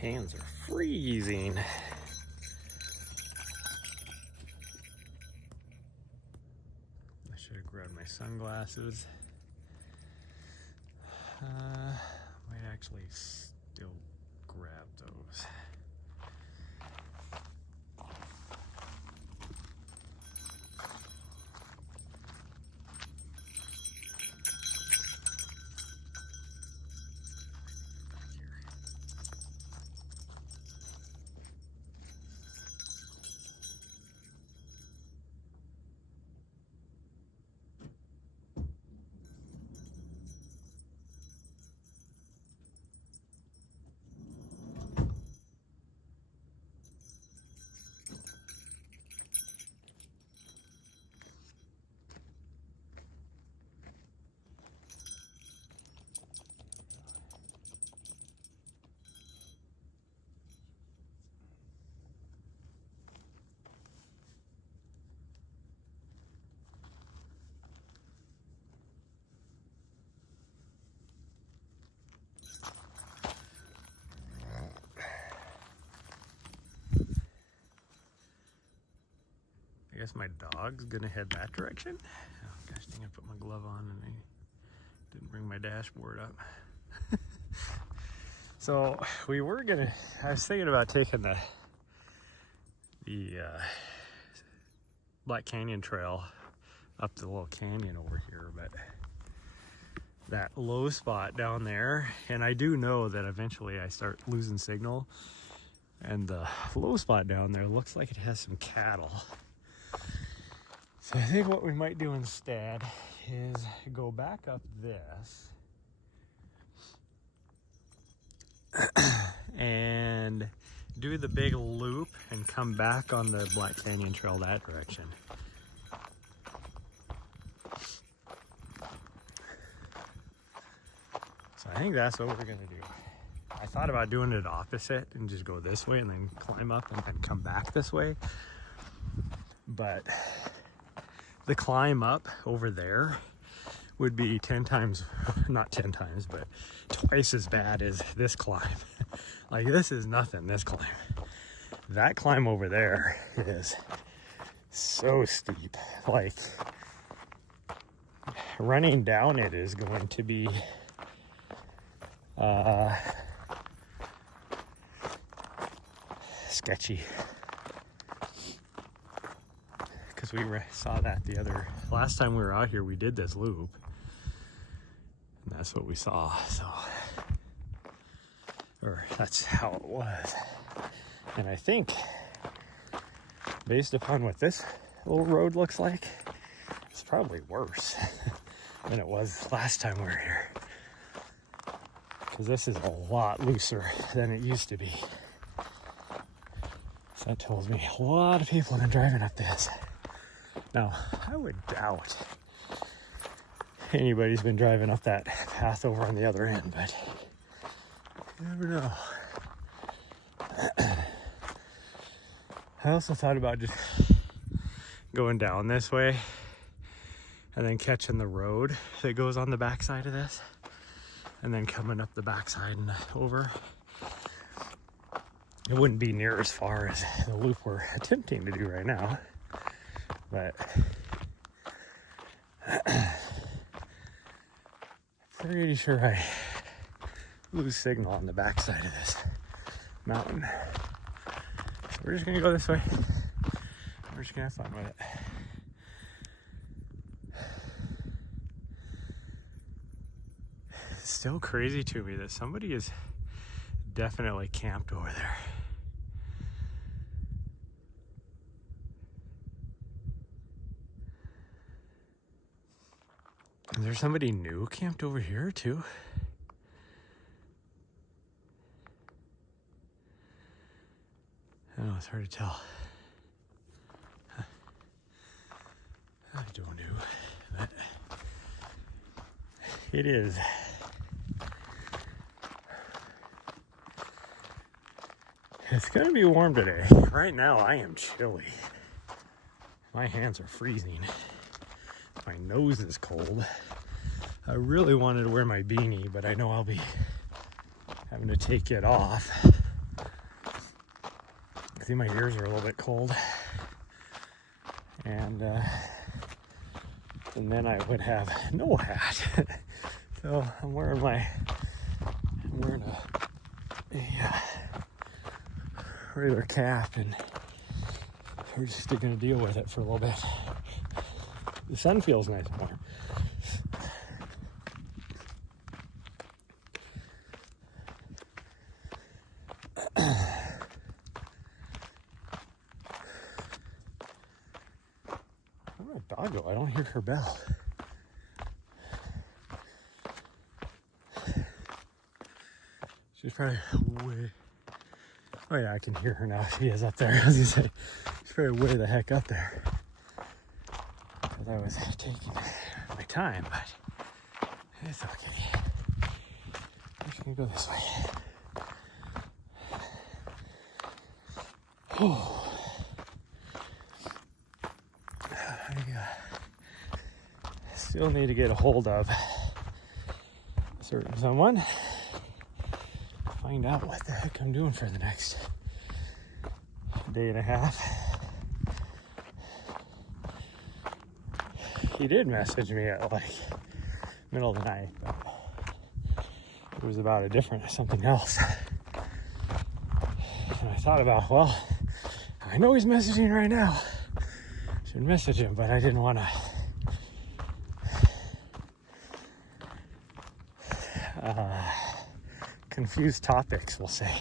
hands are freezing. I should have grabbed my sunglasses. Might actually still grab those. I guess my dog's gonna head that direction. Oh gosh dang, I put my glove on and I didn't bring my dashboard up. So I was thinking about taking the Black Canyon Trail up the little canyon over here, but that low spot down there, and I do know that eventually I start losing signal, and the low spot down there looks like it has some cattle. So I think what we might do instead is go back up this and do the big loop and come back on the Black Canyon Trail that direction. So I think that's what we're gonna do. I thought about doing it opposite and just go this way and then climb up and then come back this way. But the climb up over there would be 10 times, not 10 times, but twice as bad as this climb. Like, this is nothing, this climb. That climb over there is so steep. Like, running down it is going to be sketchy. Because we saw that last time we were out here, we did this loop. And that's what we saw, so. Or that's how it was. And I think, based upon what this little road looks like, it's probably worse than it was last time we were here. Because this is a lot looser than it used to be. So that tells me a lot of people have been driving up this. Now, I would doubt anybody's been driving up that path over on the other end, but you never know. I also thought about just going down this way and then catching the road that goes on the backside of this and then coming up the backside and over. It wouldn't be near as far as the loop we're attempting to do right now, but pretty sure I lose signal on the backside of this mountain. So we're just gonna go this way. We're just gonna have fun with it. It's still crazy to me that somebody is definitely camped over there. Is there somebody new camped over here too? I don't know, it's hard to tell. I don't know, but it is. It's gonna be warm today. Right now I am chilly. My hands are freezing. My nose is cold. I really wanted to wear my beanie, but I know I'll be having to take it off see my ears are a little bit cold. And then I would have no hat. So I'm wearing a regular cap, and we're just gonna deal with it for a little bit. The sun feels nice and warm. Where'd my dog go? I don't hear her bell. She's probably way... Oh yeah, I can hear her now. She is up there. I was gonna say, she's probably way the heck up there. Because I was taking my time, but it's okay. I'm just gonna go this way. Oh. I still need to get a hold of a certain someone. Find out what the heck I'm doing for the next day and a half. He did message me at like middle of the night, but it was about something else. And I thought about, well, I know he's messaging right now. Should message him, but I didn't want to confuse topics, we'll say.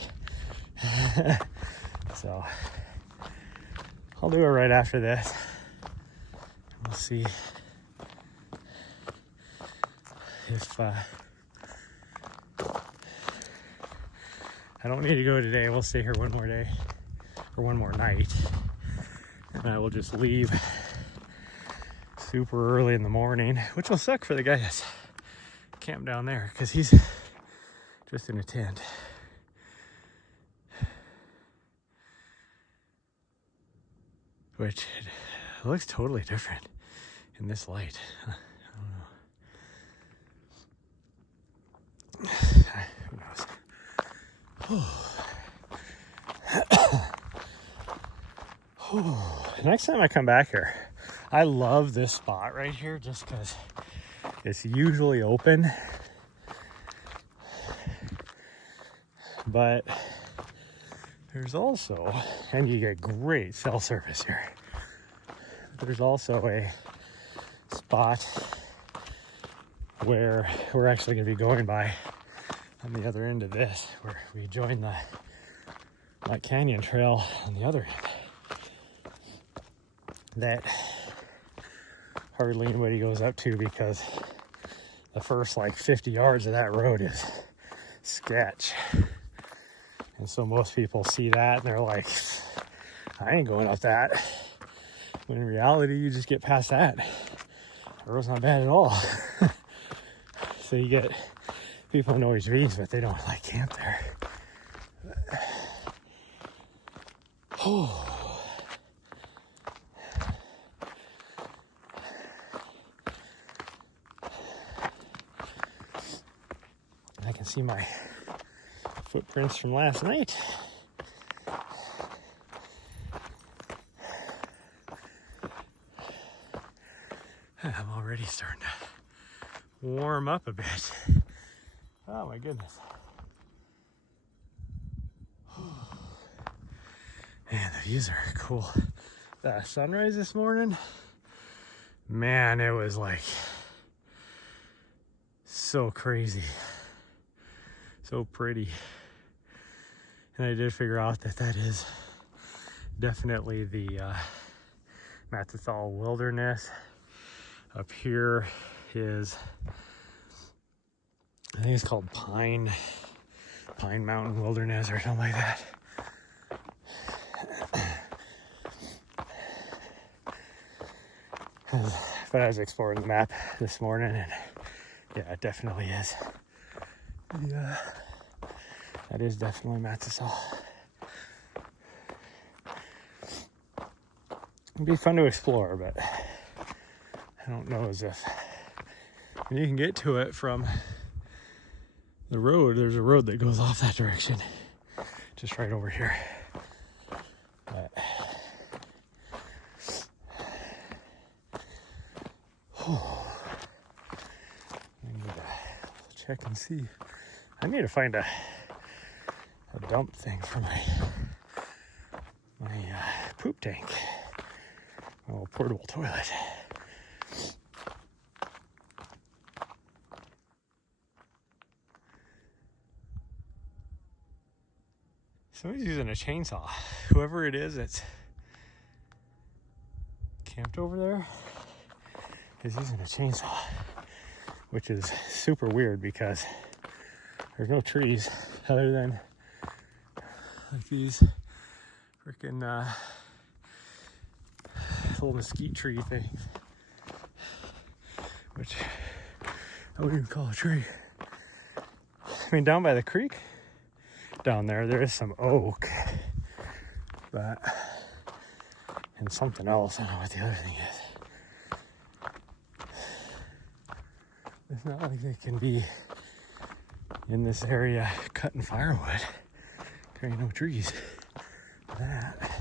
So I'll do it right after this. We'll see if I don't need to go today. We'll stay here one more day or one more night, and I will just leave super early in the morning, which will suck for the guy that's camped down there because he's just in a tent. Which it looks totally different in this light. I don't know. Who knows? Next time I come back here, I love this spot right here just because it's usually open. But there's also, and you get great cell service here. There's also a spot where we're actually going to be going by on the other end of this, where we join that canyon trail on the other end that hardly anybody goes up to because the first like 50 yards of that road is sketch. And so most people see that and they're like, I ain't going up that. When in reality, you just get past that. The road's not bad at all. So you get people in OHVs, but they don't like camp there. Oh. I can see my footprints from last night. I'm already starting to warm up a bit. Oh my goodness. Man, the views are cool. The sunrise this morning, man, it was like so crazy. So pretty. And I did figure out that is definitely the Matethal Wilderness. Up here is, I think it's called Pine Mountain Wilderness or something like that. But I was exploring the map this morning, and yeah, it definitely is. Yeah, that is definitely Matethal. It'd be fun to explore, but I don't know as if when you can get to it from the road. There's a road that goes off that direction, just right over here. check and see. I need to find a dump thing for my poop tank. My little portable toilet. Somebody's using a chainsaw. Whoever it is that's camped over there is using a chainsaw, which is super weird because there's no trees other than like these freaking little mesquite tree things, which I wouldn't even call a tree. I mean, down by the creek down there is some oak, but and something else. I don't know what the other thing is. It's not like they can be in this area cutting firewood. There ain't no trees for that.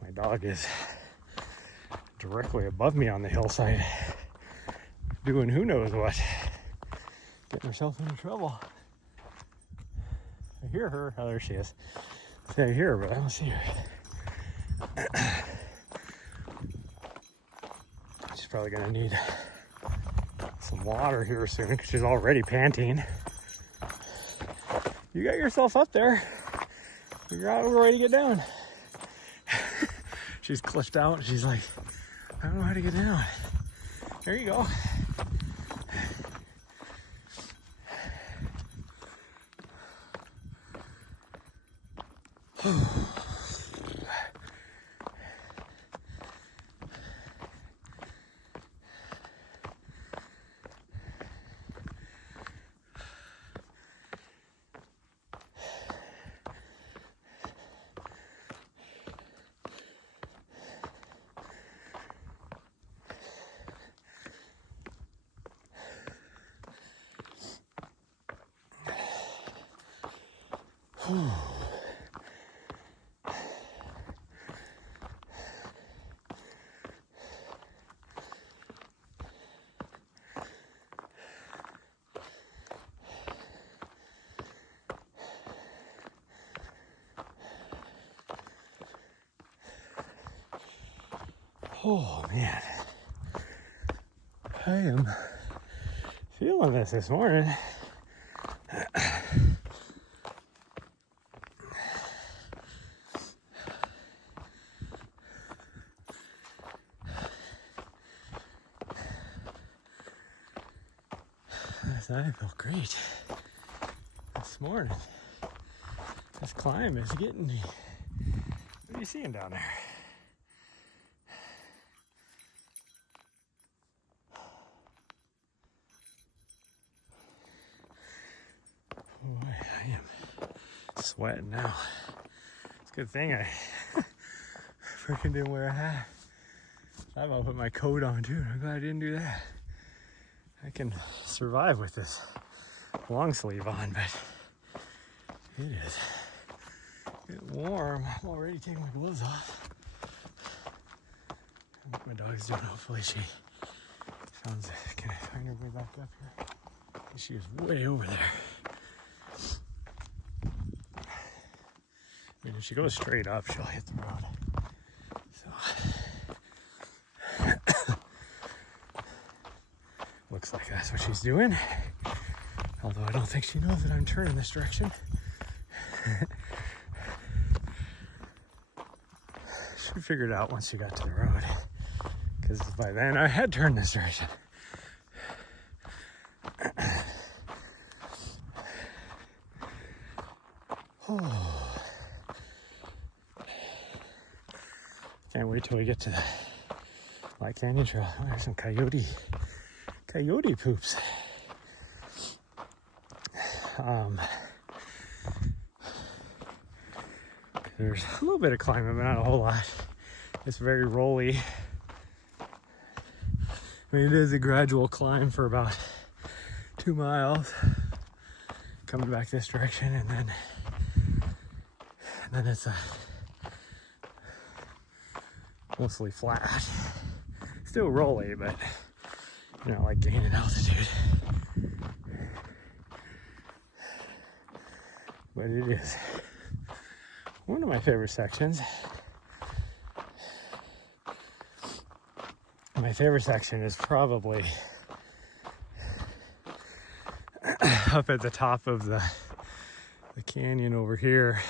My dog is directly above me on the hillside, doing who knows what, getting herself into trouble. I hear her. Oh, there she is. See, I hear her, but I don't see her. She's probably gonna need some water here soon because she's already panting. You got yourself up there. Figure out a way to get down. She's clutched out and she's like, I don't know how to get down. There you go. Oh man, I am feeling this morning. I feel great this morning. This climb is getting me. What are you seeing down there? Boy, I am sweating now. It's a good thing I freaking didn't wear a hat. I thought I'll put my coat on too. I'm glad I didn't do that. I can survive with this long sleeve on, but it is getting warm. I'm already taking my gloves off. What my dog's doing, hopefully she sounds. Can I find her way back up here? She is way over there. I mean, if she goes straight up, she'll hit the road. So, looks like that's what she's doing. Although I don't think she knows that I'm turning this direction. She figured it out once she got to the road. Because by then I had turned this direction. Oh. Can't wait till we get to the Black Canyon Trail. Oh, there's some coyote poops. There's a little bit of climbing, but not a whole lot. It's very rolly. I mean, it is a gradual climb for about 2 miles. Coming back this direction, and then it's a mostly flat. Still rolly, but you know, like gaining altitude. But it is one of my favorite sections. My favorite section is probably up at the top of the canyon over here.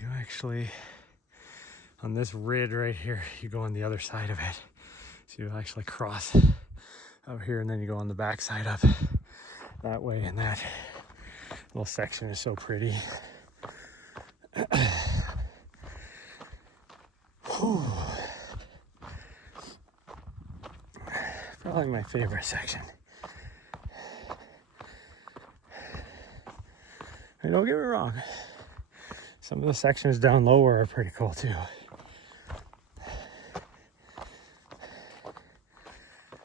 You actually, on this ridge right here, you go on the other side of it. So you actually cross out here and then you go on the back side up that way, and that little section is so pretty. Probably my favorite section. And don't get me wrong, some of the sections down lower are pretty cool too.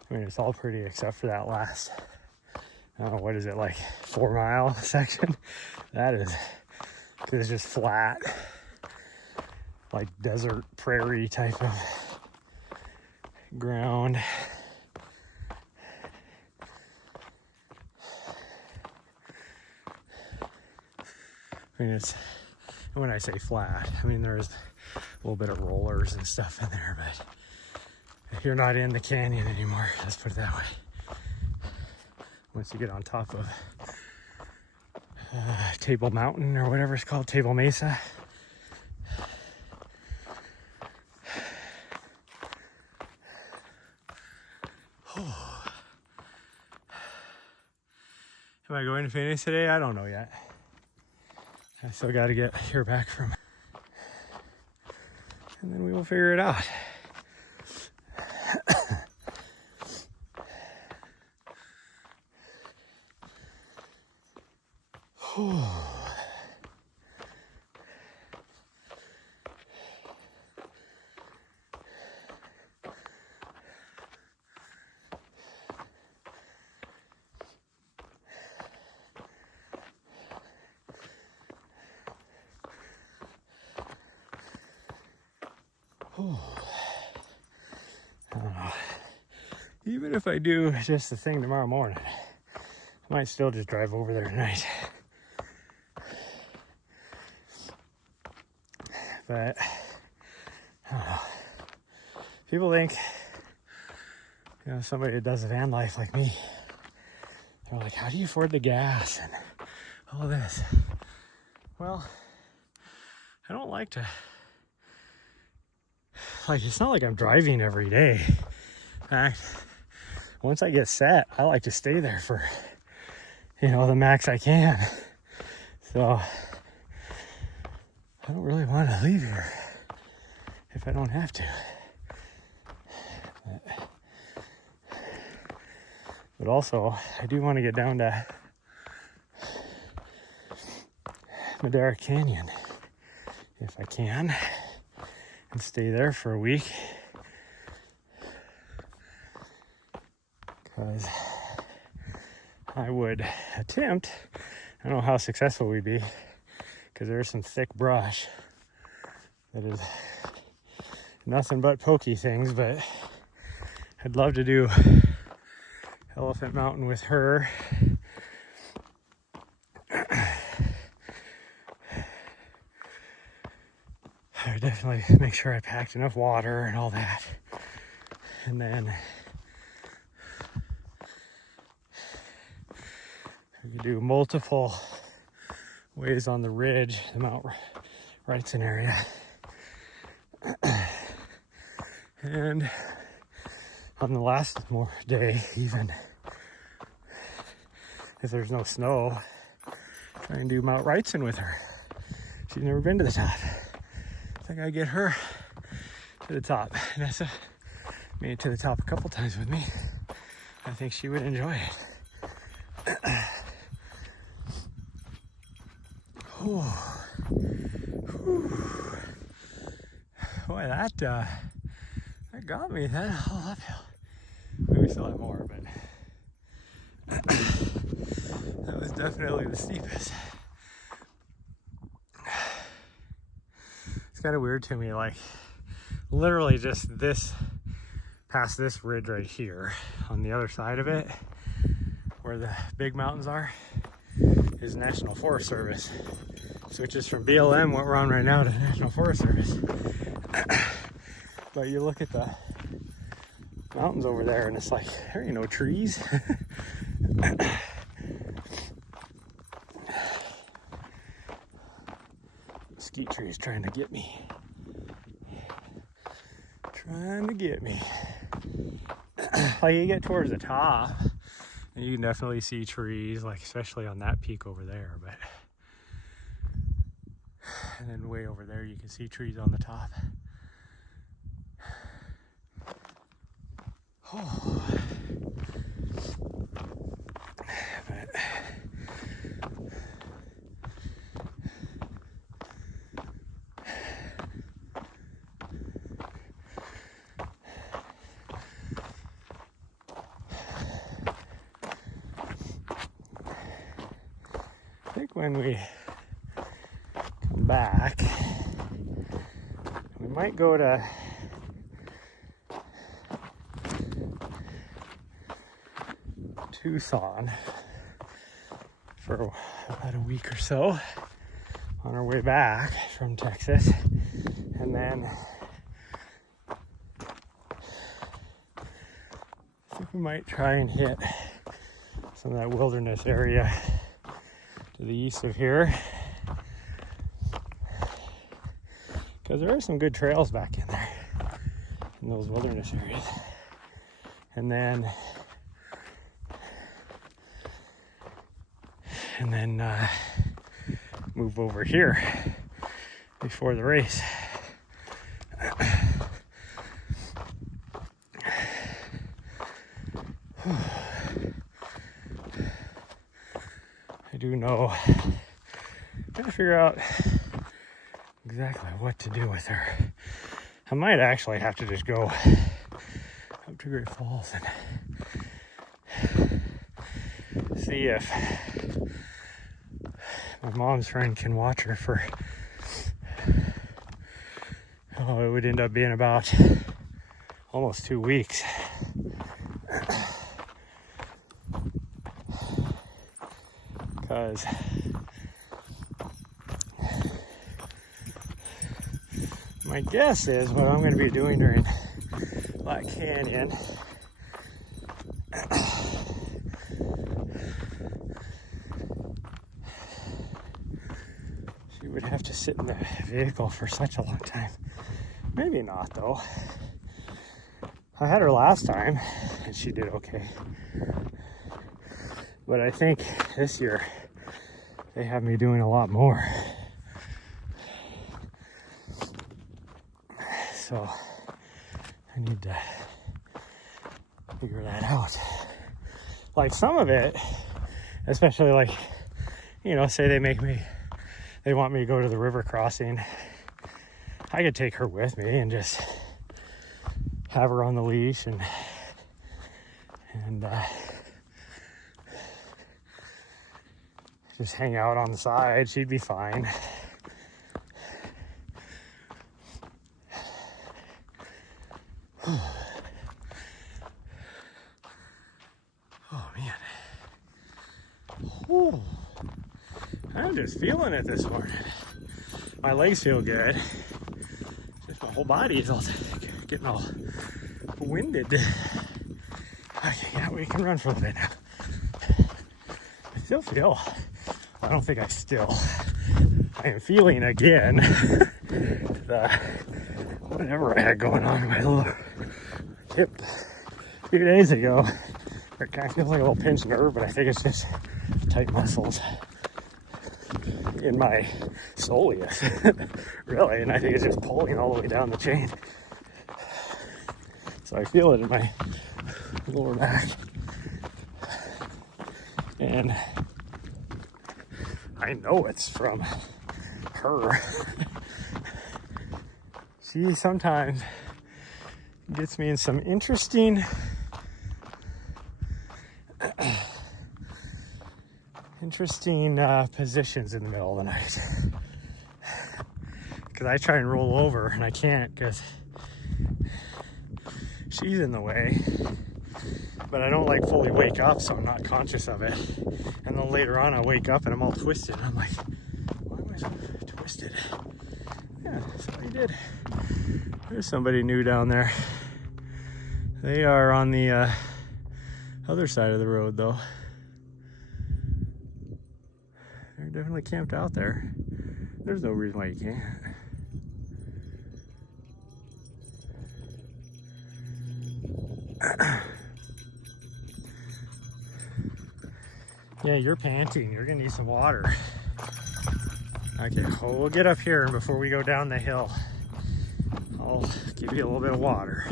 I mean, it's all pretty except for that last, I don't know, what is it, like 4 mile section? That is, because it's just flat, like desert prairie type of ground. I mean, it's, when I say flat, I mean there's a little bit of rollers and stuff in there, but you're not in the canyon anymore, let's put it that way. Once you get on top of Table Mountain or whatever it's called, Table Mesa. Am I going to Phoenix today? I don't know yet. I still got to get here back from, and then we will figure it out. I don't know. Even if I do just the thing tomorrow morning, I might still just drive over there tonight. But I don't know. People think, you know, somebody that does van life like me, they're like, how do you afford the gas and all this? Well, I don't like to, like, it's not like I'm driving every day. In fact, once I get set, I like to stay there for, you know, the max I can. So I don't really want to leave here if I don't have to. But also, I do want to get down to Madera Canyon if I can and stay there for a week. Because I would attempt, I don't know how successful we'd be, because there's some thick brush that is nothing but pokey things, but I'd love to do Elephant Mountain with her. I would definitely make sure I packed enough water and all that. And then we could do multiple ways on the ridge, the Mount Wrightson area. And on the last day, even if there's no snow, try and do Mount Wrightson with her. She's never been to the top. I think I get her to the top. Nessa made it to the top a couple times with me. I think she would enjoy it. Boy, that got me. That whole uphill. Maybe we still have more, but that was definitely the steepest. It's kind of weird to me, like literally just this, past this ridge right here, on the other side of it, where the big mountains are, is National Forest Service. Switches from BLM, what we're on right now, to National Forest Service. But you look at the mountains over there and it's like, there ain't no trees. Mesquite tree is trying to get me. Trying to get me. Like you get towards the top, and you can definitely see trees, like especially on that peak over there, but and then way over there you can see trees on the top. Oh. But I think when we come back, we might go to Tucson for about a week or so on our way back from Texas, and then I think we might try and hit some of that wilderness area to the east of here, because there are some good trails back in there in those wilderness areas. And then move over here before the race. I do know, I'm trying to figure out exactly what to do with her. I might actually have to just go up to Great Falls and see if my mom's friend can watch her for, it would end up being about almost 2 weeks. Because my guess is what I'm going to be doing during Black Canyon she would have to sit in the vehicle for such a long time. Maybe not though. I had her last time and she did okay. But I think this year they have me doing a lot more. So I need to figure that out. Like some of it, especially like, you know, say they want me to go to the river crossing. I could take her with me and just have her on the leash and just hang out on the side. She'd be fine. Oh man. Ooh. I'm just feeling it this morning. My legs feel good. Just my whole body is all getting all winded. Okay, yeah, we can run for a little bit now. I still feel, I don't think I am feeling again whatever I had going on in my little hip a few days ago. It kind of feels like a little pinched nerve, but I think it's just tight muscles in my soleus, really, and I think it's just pulling all the way down the chain. So I feel it in my lower back, and I know it's from her. She sometimes gets me in some interesting positions in the middle of the night, because I try and roll over and I can't, because she's in the way. But I don't like fully wake up, so I'm not conscious of it. And then later on I wake up and I'm all twisted. I'm like, why am I so twisted? Yeah, that's what I did. There's somebody new down there. They are on the other side of the road though. They're definitely camped out there. There's no reason why you can't. Yeah, you're panting. You're gonna need some water. Okay, well, we'll get up here, and before we go down the hill, I'll give you a little bit of water.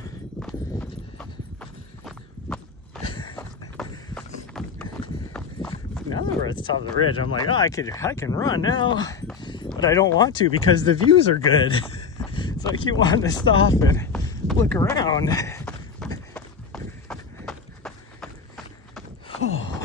Now that we're at the top of the ridge, I'm like, oh, I can run now, but I don't want to because the views are good. It's like you want to stop and look around. Oh.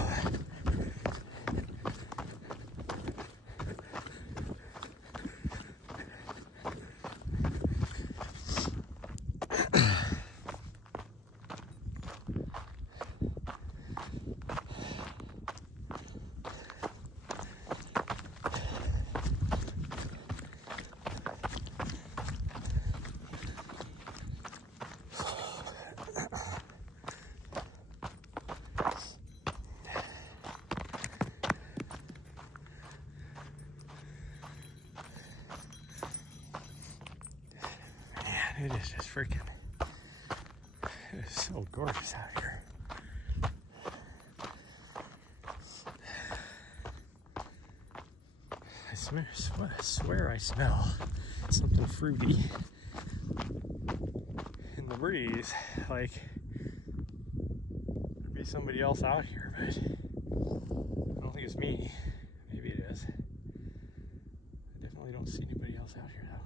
It is just freaking, it is so gorgeous out here. I swear I smell something fruity in the breeze, like there'd be somebody else out here, but I don't think it's me. Maybe it is. I definitely don't see anybody else out here though.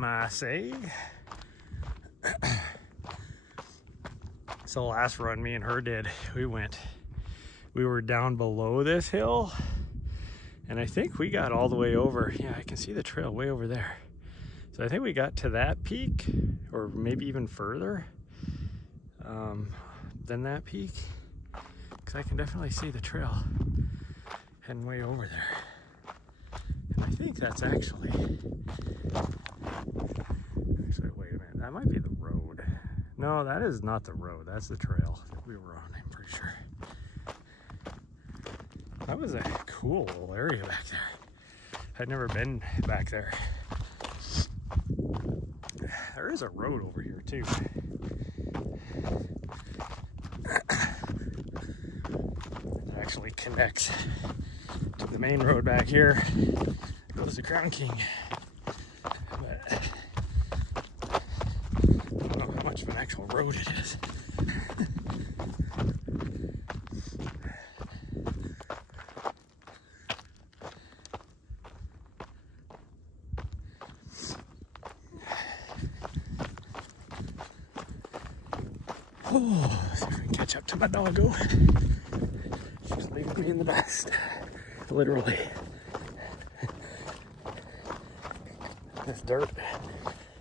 I say. So last run me and her did, we were down below this hill, and I think we got all the way over. Yeah, I can see the trail way over there. So I think we got to that peak, or maybe even further than that peak, because I can definitely see the trail heading way over there. And I think that's actually, wait a minute, that might be the road. No, that is not the road, that's the trail that we were on, I'm pretty sure. That was a cool little area back there. I'd never been back there. There is a road over here too. It actually connects to the main road back here. Goes to Crown King. But I don't know how much of an actual road it is. Oh, see if we can catch up to my doggo. She's leaving me in the dust. Literally. This dirt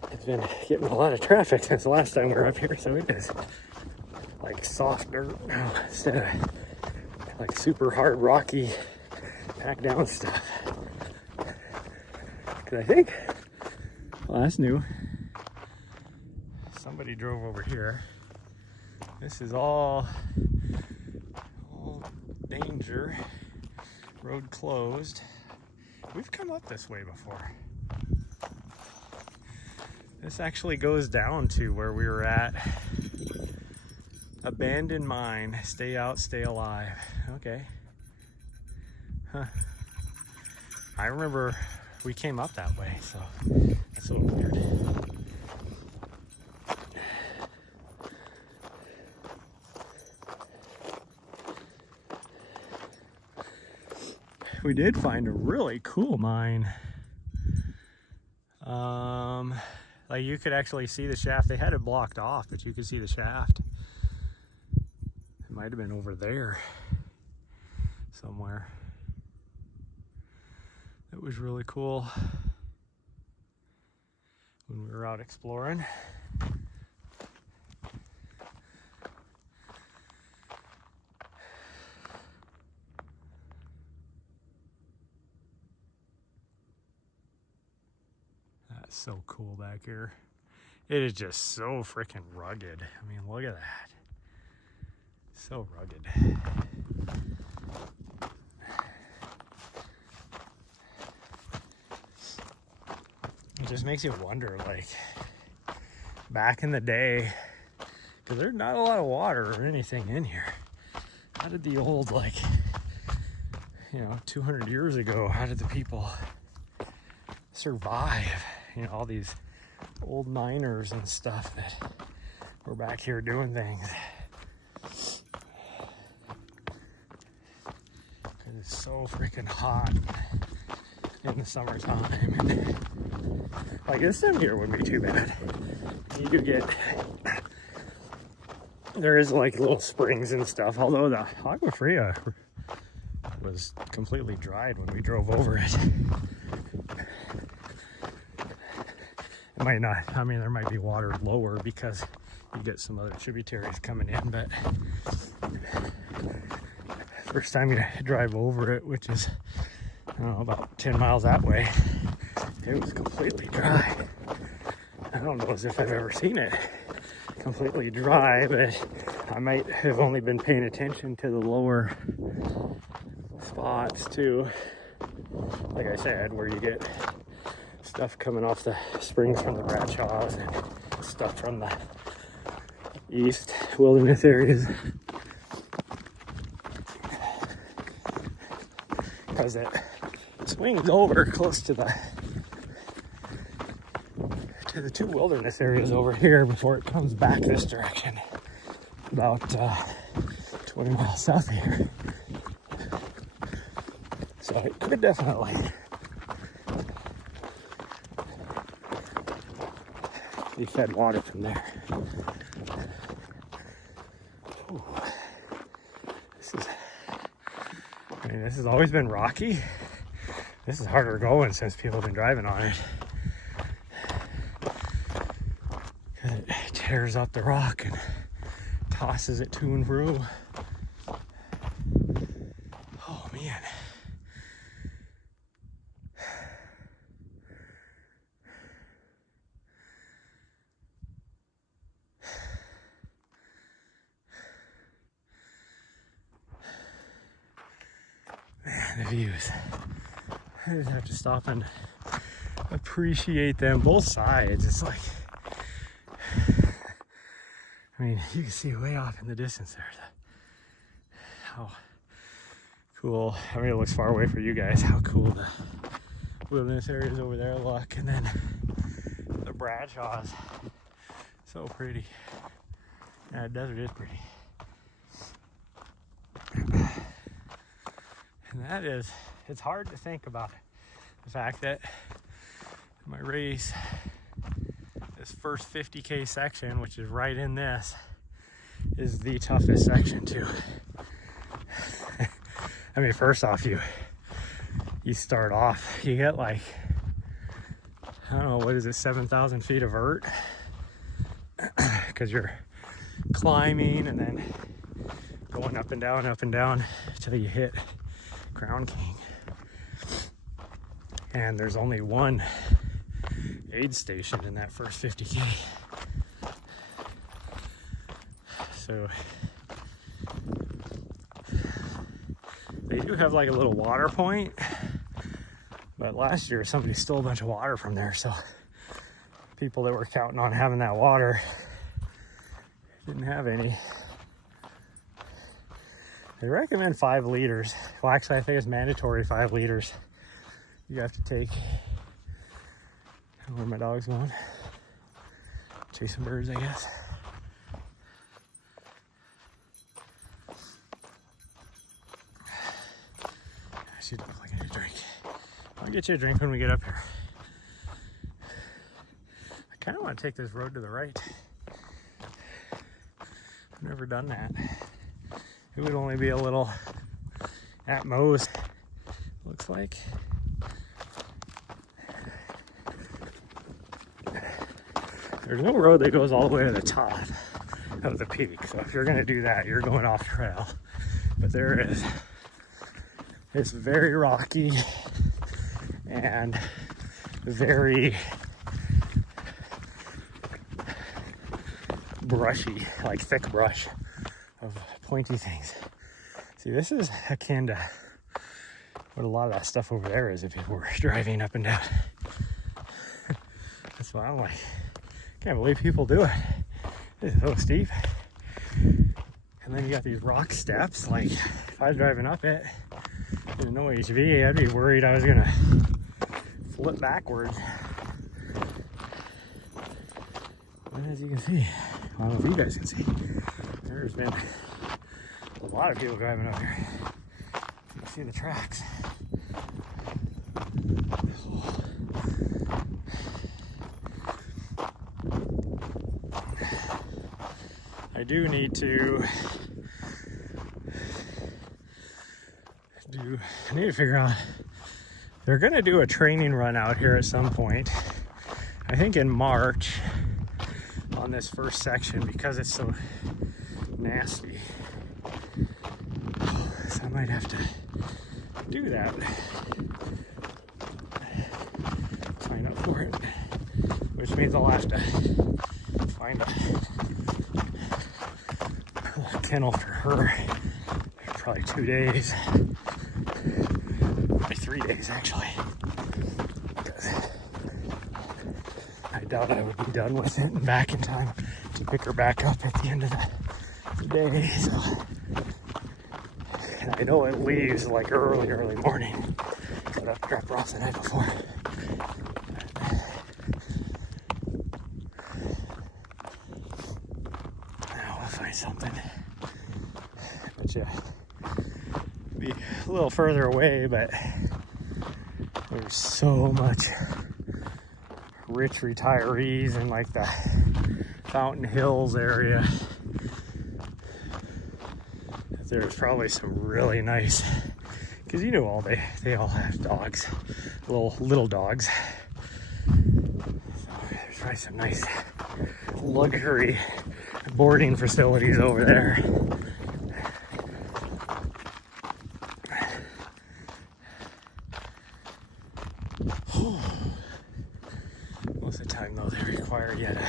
has been getting a lot of traffic since the last time we were up here, so it is like soft dirt now instead of like super hard, rocky, packed down stuff. Because I think, well, that's new. Somebody drove over here. This is all danger, road closed. We've come up this way before. This actually goes down to where we were at. Abandoned mine, stay out, stay alive. Okay. Huh. I remember we came up that way, so that's a little weird. We did find a really cool mine. Like you could actually see the shaft. They had it blocked off, but you could see the shaft. It might have been over there somewhere. It was really cool. when we were out exploring. That's so cool back here. It is just so freaking rugged. I mean, look at that. So rugged. It just makes you wonder, like, back in the day, because there's not a lot of water or anything in here. How did the old, like, 200 years ago, how did the people survive? All these old miners and stuff that were back here doing things. Because it's so freaking hot in the summertime. And, like, this time of year wouldn't be too bad. You could get, there is like little springs and stuff, although the Agua Fria was completely dried when we drove over it. It might not, I mean, there might be water lower because you get some other tributaries coming in, but first time you drive over it, which is, I don't know, about 10 miles that way, it was completely dry. I don't know as if I've ever seen it completely dry, but I might have only been paying attention to the lower spots too. Like I said, where you get stuff coming off the springs from the Bradshaws and stuff from the east wilderness areas. Because it swings over close to the two wilderness areas over here before it comes back this direction, about 20 miles south of here. So it could definitely be fed water from there. Ooh. This has always been rocky. This is harder going since people have been driving on it. It tears up the rock and tosses it to and fro. Oh man. Man, the views. I just have to stop and appreciate them, both sides. It's like, I mean, you can see way off in the distance there how cool, I mean, it looks far away for you guys, how cool the wilderness areas over there look. And then the Bradshaws, so pretty. Yeah, the desert is pretty. And that is, it's hard to think about the fact that my race, this first 50K section, which is right in this, is the toughest section too. I mean, first off, you start off, you get like, I don't know, what is it, 7,000 feet of vert? Because you're climbing and then going up and down until you hit Crown King. And there's only one aid station in that first 50K. So they do have like a little water point, but last year somebody stole a bunch of water from there, so people that were counting on having that water didn't have any. They recommend 5 liters. Well, actually, I think it's mandatory 5 liters. You have to take. Where my dog's going? Chasing birds, I guess. She's definitely gonna get a drink. I'll get you a drink when we get up here. I kind of want to take this road to the right. I've never done that. It would only be a little, at most, looks like. There's no road that goes all the way to the top of the peak. So if you're gonna do that, you're going off trail. But there is. It's very rocky and very brushy, like thick brush of pointy things. See, this is akin to what a lot of that stuff over there is if people were driving up and down. That's why I'm like, can't believe people do it. This is so steep. And then you got these rock steps. Like, if I was driving up it in an OHV, I'd be worried I was gonna flip backwards. But as you can see, I don't know if you guys can see, there's been a lot of people driving up here. You can see the tracks. I do need to figure out, they're gonna do a training run out here at some point. I think in March on this first section because it's so nasty. So I might have to do that. Sign up for it. Which means I'll have to find a kennel for her. Probably 2 days. Probably 3 days actually. Because I doubt I would be done with it and back in time to pick her back up at the end of the day. So and I know it leaves like early morning. So I'd have to drop her off the night before. Now we'll find something. But yeah, be a little further away, but there's so much rich retirees in like the Fountain Hills area. There's probably some really nice, because you know they all have dogs, little dogs. So there's probably some nice luxury boarding facilities over there. Most of the time though, they require you to,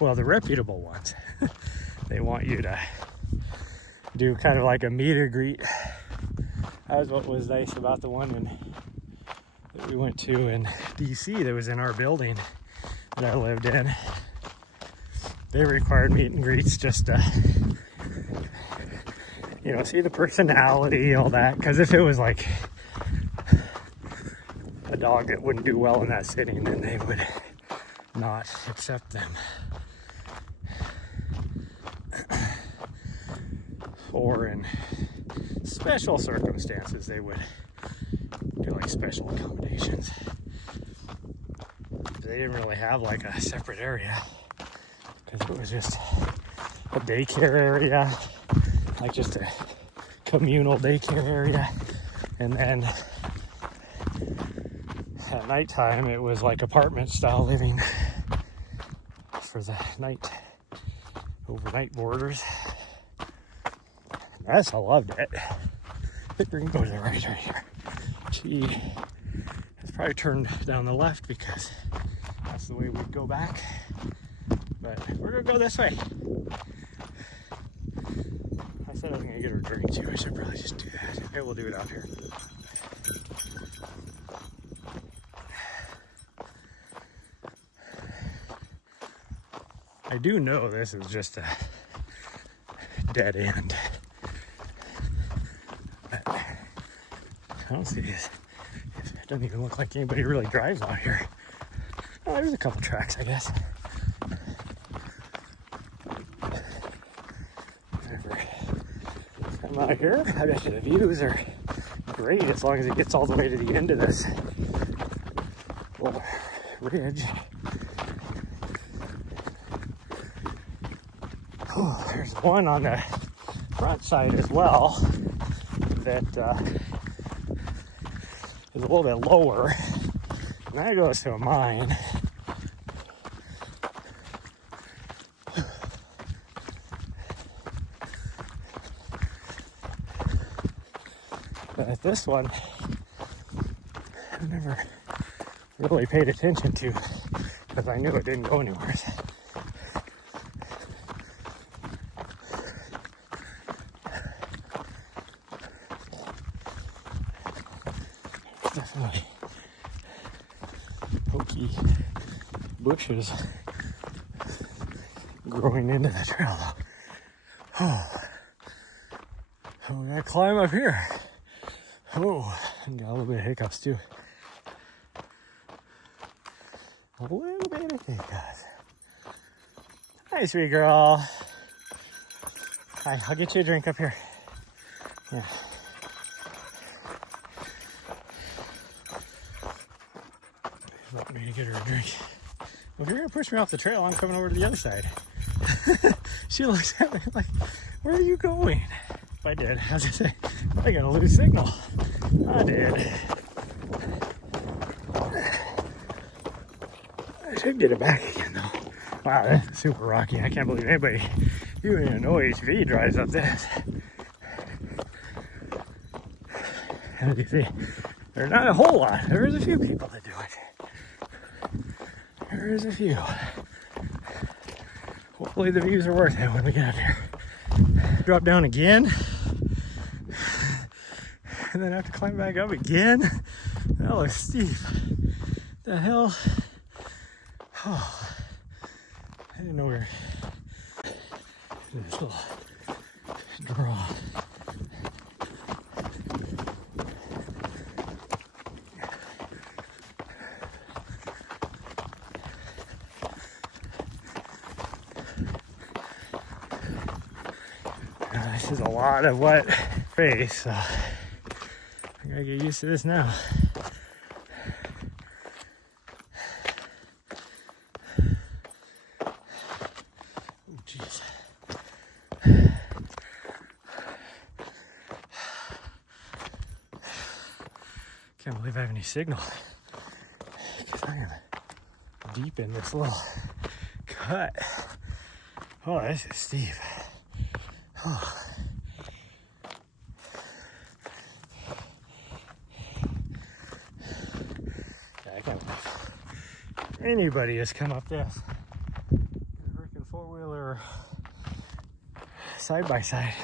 well, the reputable ones, they want you to do kind of like a meet or greet. That was what was nice about the one that we went to in DC that was in our building that I lived in. They required meet and greets just to, you know, see the personality, all that. Because if it was like a dog that wouldn't do well in that sitting, then they would not accept them. Or in special circumstances, they would do like special accommodations. They didn't really have like a separate area because it was just a daycare area, like just a communal daycare area. And then at nighttime, it was like apartment style living for the overnight boarders. Yes, I loved it. I think we're gonna go to the right here. She has probably turned down the left because that's the way we'd go back. But we're gonna go this way. I said I was gonna get her a drink too. I should probably just do that. Maybe we'll do it out here. I do know this is just a dead end. But I don't see this. It doesn't even look like anybody really drives out here. Oh, there's a couple tracks, I guess. Whenever I'm out here, I bet you the views are great as long as it gets all the way to the end of this little ridge. Oh, there's one on the front side as well that is a little bit lower, and that goes to a mine. this one, I've never really paid attention to because I knew it didn't go anywhere. Definitely pokey bushes growing into the trail though. Oh, we gotta climb up here. Oh, and got a little bit of hiccups too. A little bit of hiccups. Hi, sweet girl. Hi, I'll get you a drink up here. Yeah. Want me to get her a drink. Well, if you're gonna push me off the trail, I'm coming over to the other side. She looks at me like, where are you going? If I did, as I say, I got a lose signal. I did. I should get it back again though. Wow, that's super rocky. I can't believe anybody, even an OHV drives up this. As you see, there's not a whole lot. There is a few people that do it. There is a few. Hopefully the views are worth it when we get up here. Drop down again. And then have to climb back up again. That was steep. The hell? Oh, I didn't know we were this little draw. This is a lot of wet face, so I gotta get used to this now. Oh, jeez. Can't believe I have any signal. Because I am deep in this little cut. Oh, this is steep. Oh. Yeah, I can't believe anybody has come up this. A freaking four-wheeler side by side.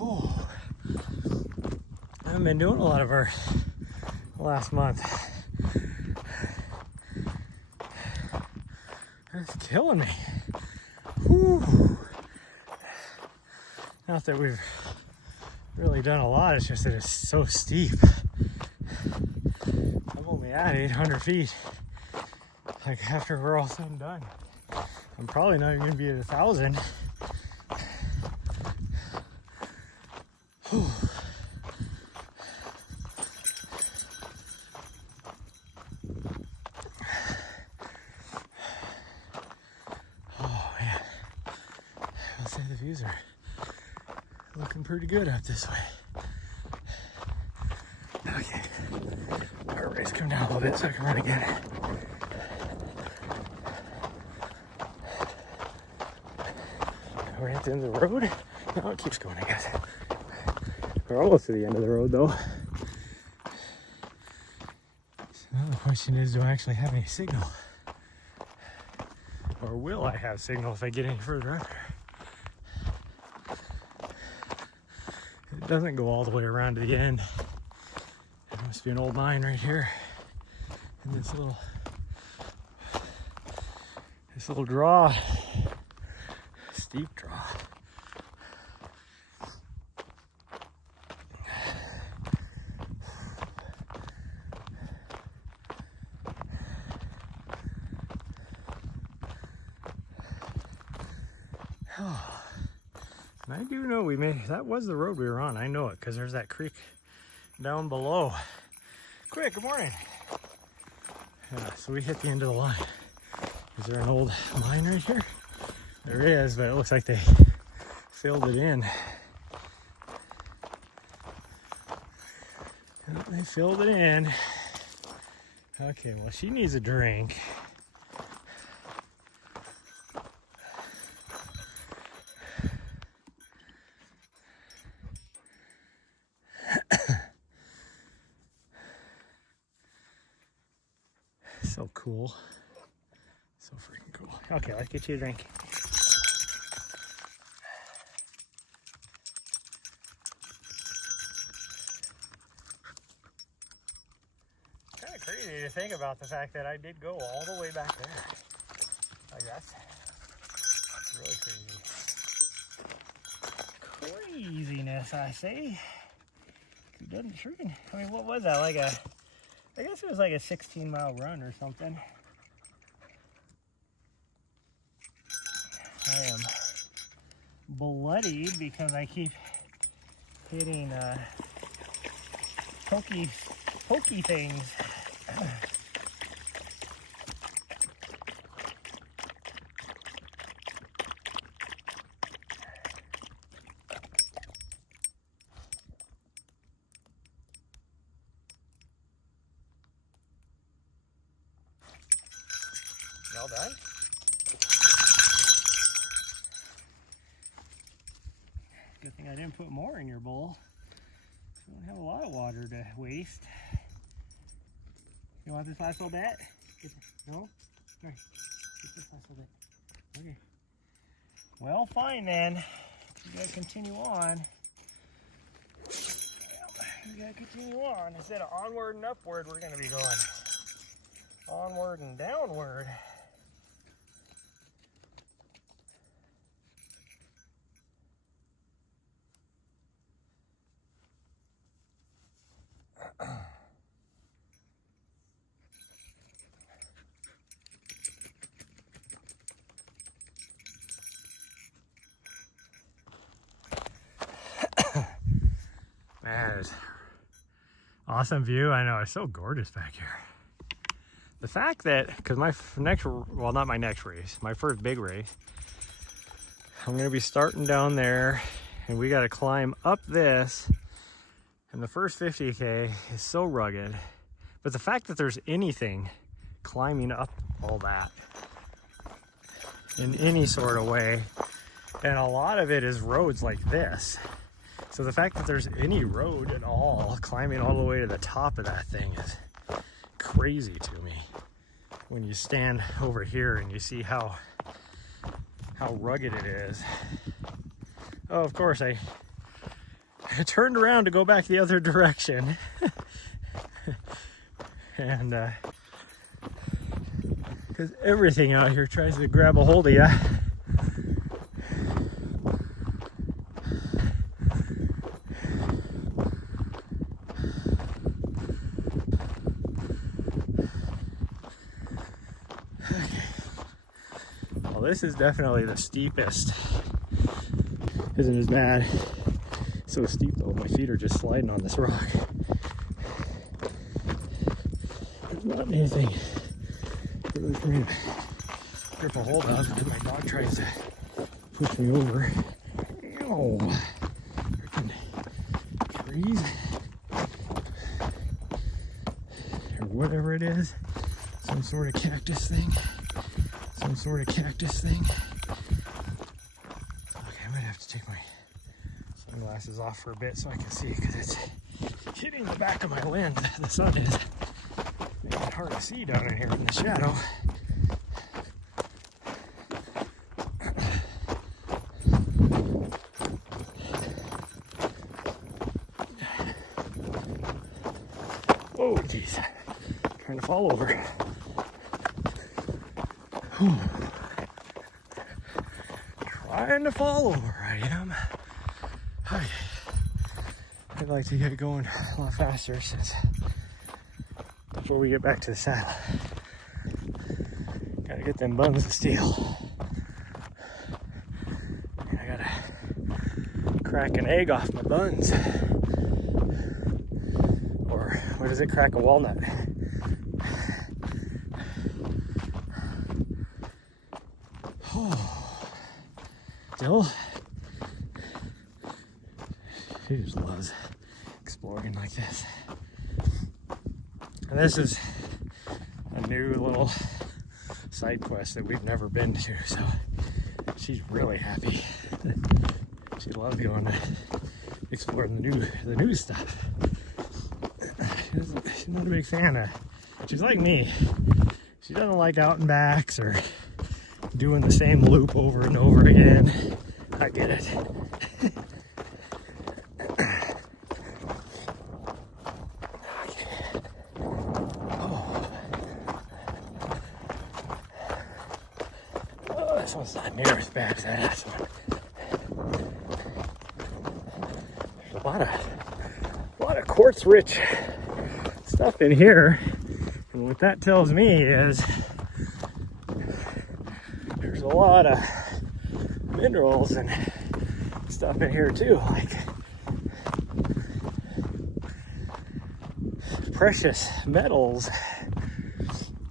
Oh. I haven't been doing a lot of our last month. It's killing me. Whew. Not that we've really done a lot, it's just that it's so steep. I'm only at 800 feet. Like after we're all said and done, I'm probably not even gonna be at 1,000. Whew. The views are looking pretty good up this way. Okay, our race come down a little bit so I can run again. We're at the end of the road. No, it keeps going, I guess. We're almost to the end of the road though. So now the question is, do I actually have any signal? Or will I have signal if I get any further up here? It doesn't go all the way around to the end. There must be an old mine right here. And this little draw. Steep draw. Oh. And I do know that was the road we were on. I know it because there's that creek down below. Quick, good morning. Yeah, so we hit the end of the line. Is there an old mine right here? There is, but it looks like they filled it in. They filled it in. Okay, well, she needs a drink. So cool. So freaking cool. Okay, let's get you a drink. Kind of crazy to think about the fact that I did go all the way back there. Like that's really crazy. Craziness, I say. It doesn't freaking. I mean, what was that? Like a. I guess it was like a 16-mile run or something. I am bloodied because I keep hitting pokey things. All done? Good thing I didn't put more in your bowl. You don't have a lot of water to waste. You want this last little bit? No? Here, get this last little bit. Okay. Well, fine then. You gotta continue on. You gotta continue on. Instead of onward and upward, we're gonna be going onward and downward. Man, awesome view. I know, it's so gorgeous back here. The fact that, because my next, well, not my next race, my first big race, I'm going to be starting down there and we got to climb up this, and the first 50K is so rugged. But the fact that there's anything climbing up all that in any sort of way, and a lot of it is roads like this. So the fact that there's any road at all climbing all the way to the top of that thing is crazy to me. When you stand over here and you see how rugged it is. Oh, of course, I turned around to go back the other direction. And because everything out here tries to grab a hold of you. This is definitely the steepest. Isn't as bad. So steep though, my feet are just sliding on this rock. There's not anything really for me to grip a hold of, and my dog tries to push me over. Ew. Freaking trees. Or whatever it is. Some sort of cactus thing. Some sort of cactus thing. Okay, I might have to take my sunglasses off for a bit so I can see, because it's hitting the back of my lens. The sun is making it hard to see down in here in the shadow. Oh, geez. Trying to fall over. Trying to fall over, I am. Okay. I'd like to get going a lot faster since before we get back to the saddle. Gotta get them buns of steel. I gotta crack an egg off my buns. Or what is it? Crack a walnut. Still, she just loves exploring like this. And this is new little side quest that we've never been to, so she's really happy. She loves going to exploring the new stuff. She's not a big fan of. She's like me. She doesn't like out and backs or doing the same loop over and over again. I get it. Oh, this one's not near as bad as that last one. There's a lot of quartz-rich stuff in here, and what that tells me is there's a lot of minerals and stuff in here too, like precious metals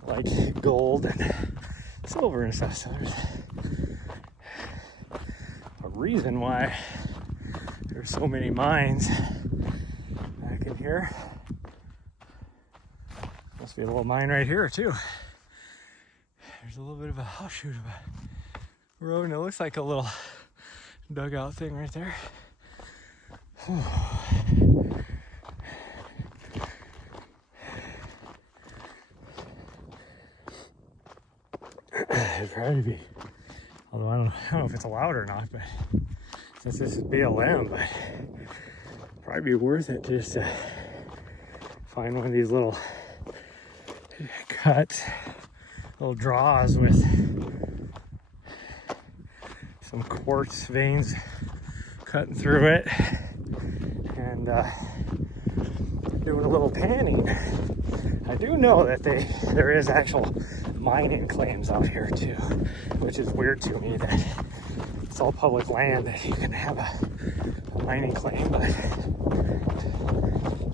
like gold and silver and stuff. So there's a reason why there's so many mines back in here. Must be a little mine right here too. There's a little bit of a offshoot of a road, and it looks like a little dugout thing right there. It'd probably be, although I don't know if it's allowed or not, but since this is BLM, but probably be worth it just to find one of these little cuts, little draws with some quartz veins cutting through it, and doing a little panning. I do know that there is actual mining claims out here too, which is weird to me that it's all public land that you can have a mining claim, but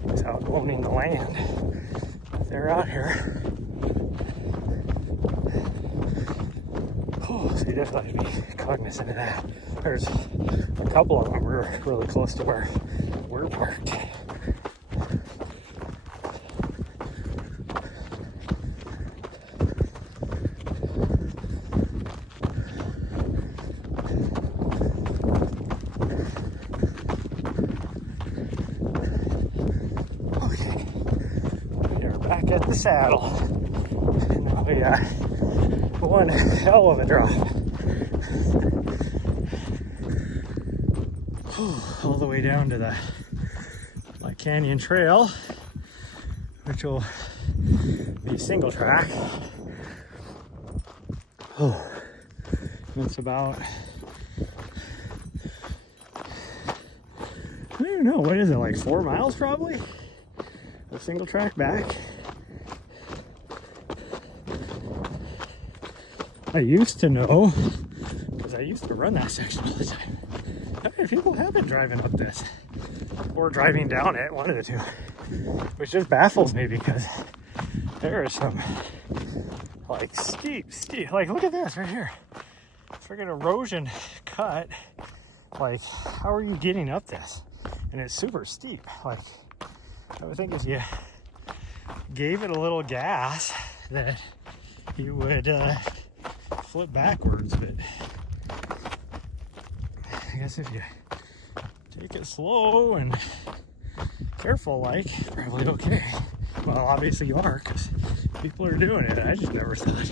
without owning the land, they're out here. Oh, so you definitely have to be cognizant of that. There's a couple of them we're really close to where we're parked. Okay, we are back at the saddle. And now we got one hell of a drop. All the way down to the Black Canyon Trail, which will be single track. Oh, it's about, I don't even know, what is it, like 4 miles probably? A single track back. I used to know, because I used to run that section all the time. How many people have been driving up this? Or driving down it, one of the two. Which just baffles me because there is some, like, steep, like, look at this right here. Freaking erosion cut. Like, how are you getting up this? And it's super steep. Like, I would think if you gave it a little gas that you would flip backwards, but I guess if you take it slow and careful, like, probably okay. Well, obviously you are, because people are doing it. I just never thought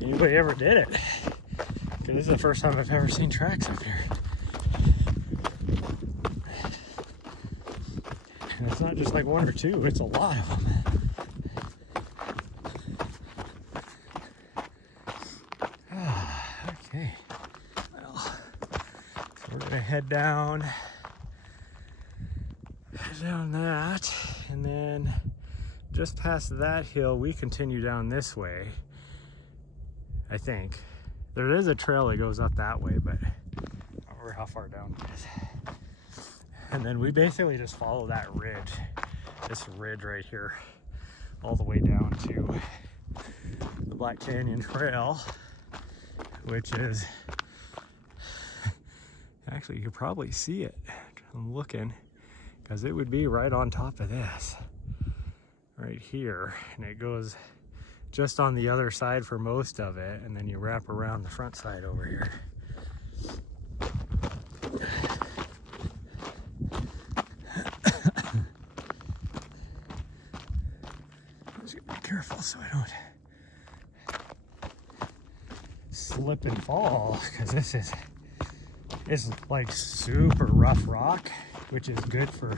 anybody ever did it, because this is the first time I've ever seen tracks up here. And it's not just like 1 or 2, it's a lot of them. Okay, well, so we're gonna head down that, and then just past that hill we continue down this way. I think there is a trail that goes up that way, but I don't remember how far down it is. And then we basically just follow that ridge, this ridge right here, all the way down to the Black Canyon Trail, which is, actually you could probably see it. I'm looking, because it would be right on top of this, right here, and it goes just on the other side for most of it, and then you wrap around the front side over here. Just gotta be careful so I don't slip and fall, because this is like super rough rock, which is good for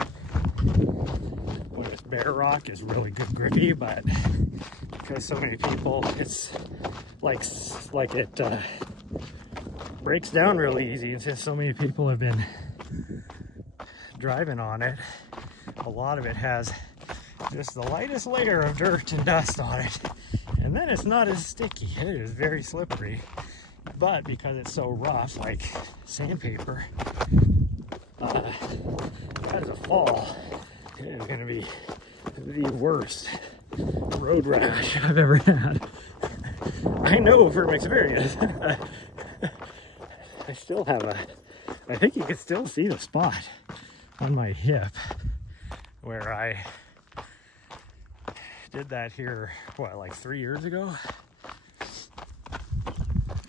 when it's bare rock, is really good grippy, but because so many people, it's like it breaks down really easy, and since so many people have been driving on it, a lot of it has just the lightest layer of dirt and dust on it, and then it's not as sticky. It is very slippery, but because it's so rough, like sandpaper, as a fall, it is going to be the worst road rash I've ever had. I know from experience. I still have I think you can still see the spot on my hip where I did that here, what, like 3 years ago?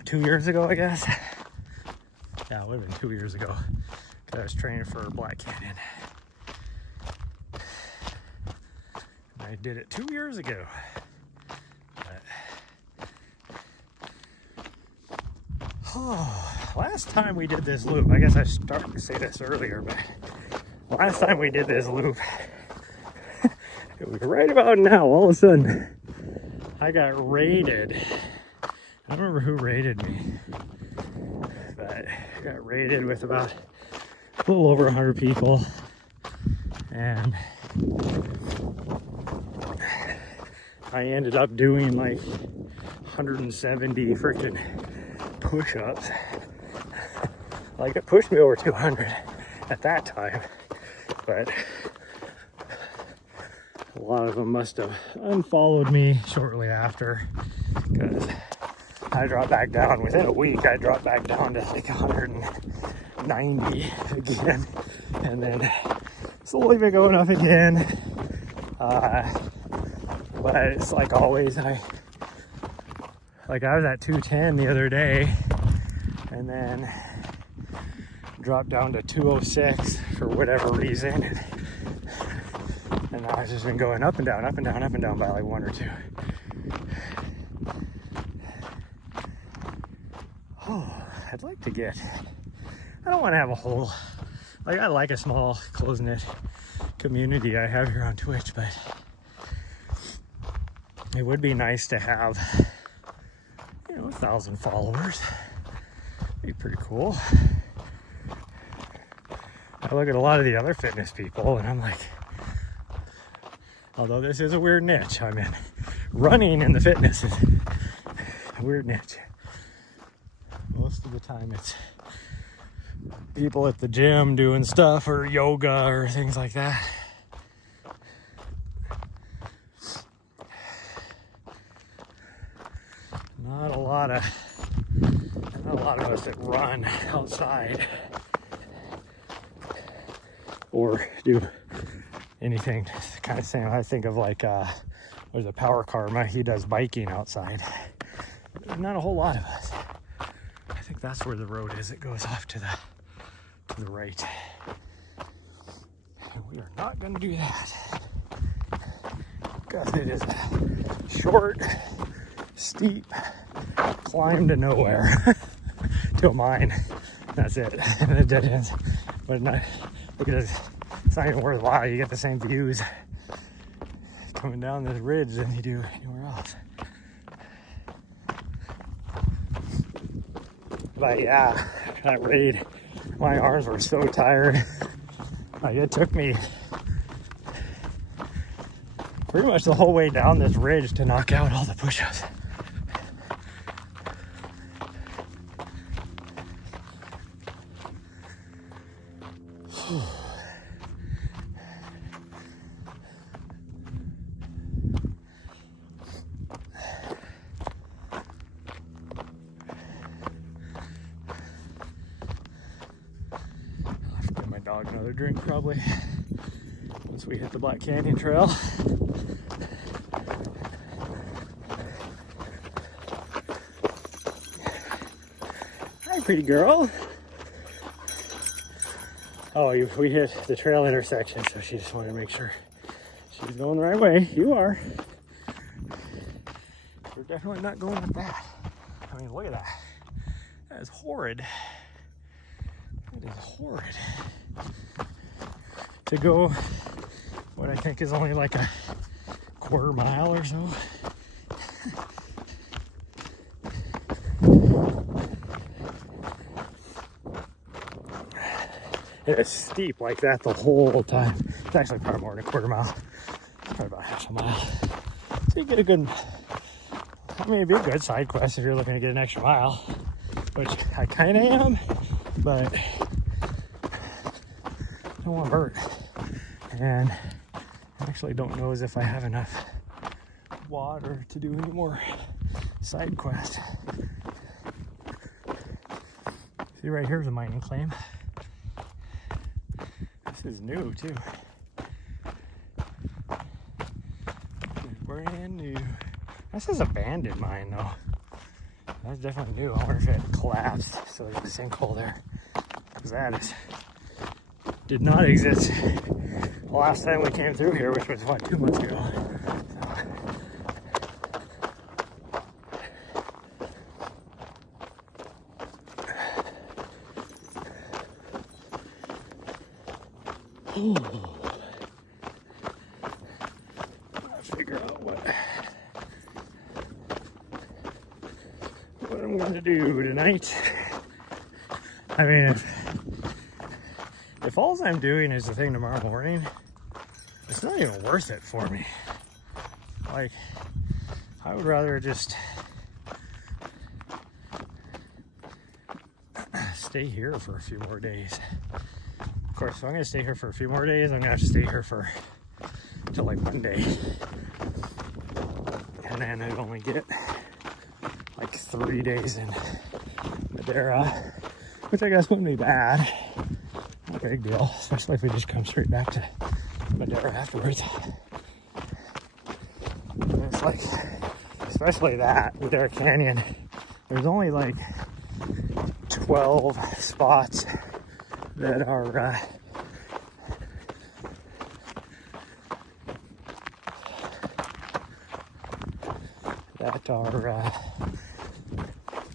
2 years ago, I guess. Yeah, it would have been 2 years ago, because I was training for Black Canyon. And I did it 2 years ago. Last time we did this loop, I guess I started to say this earlier, but last time we did this loop, it was right about now, all of a sudden, I got raided. I don't remember who raided me, but I got raided with about a little over 100 people, and I ended up doing like 170 freaking push-ups. Like, it pushed me over 200 at that time, but a lot of them must have unfollowed me shortly after, because I dropped back down within a week. I dropped back down to like 190 again, and then slowly been going up again. But it's like always, I was at 210 the other day, and then dropped down to 206 for whatever reason, and now I've just been going up and down, up and down, up and down by like 1 or 2. Oh, I'd like to get, I don't want to have a whole, like, I like a small close-knit community I have here on Twitch, but it would be nice to have, 1,000 followers. Be pretty cool. I look at a lot of the other fitness people, and I'm like, although this is a weird niche I'm in, running in the fitness is a weird niche. Most of the time it's people at the gym doing stuff, or yoga, or things like that. Not a lot of us that run outside or do anything kind of same. I think of like there's a Power Karma, he does biking outside. Not a whole lot of us. I think that's where the road is. It goes off to the right. And we are not going to do that, because it is a short, steep climb to nowhere till mine. That's it. And it dead ends. But not, look at this. It's not even worthwhile. You get the same views coming down this ridge than you do anywhere else. But yeah, that raid, my arms were so tired. Like, it took me pretty much the whole way down this ridge to knock out all the push-ups. Dog another drink probably once we hit the Black Canyon Trail. pretty girl. Oh, we hit the trail intersection, so she just wanted to make sure she's going the right way. You are. We're definitely not going with that. I mean, look at that. That is horrid. It is horrid. To go what I think is only like a quarter mile or so. It is steep like that the whole time. It's actually probably more than a quarter mile. Probably about half a mile. So you get a good, I mean, it'd be a good side quest if you're looking to get an extra mile, which I kind of am, but I don't want to hurt. And I actually don't know as if I have enough water to do any more side quests. See, right here's a mining claim. This is new too. It's brand new. This is abandoned mine though. That's definitely new. I wonder if it collapsed, so there's a sinkhole there. Because that did not exist the last time we came through here, which was what, 2 months ago. Figure out what I'm gonna do tonight. I mean, if all I'm doing is the thing tomorrow morning, it's not even worth it for me. Like, I would rather just stay here for a few more days. Of course, if I'm gonna stay here for a few more days, I'm gonna have to stay here for till like Monday. And then I'd only get like 3 days in Madera, which I guess wouldn't be bad. Not a big deal, especially if we just come straight back to Madera afterwards. And it's like, especially that, Madera Canyon, there's only like 12 spots that are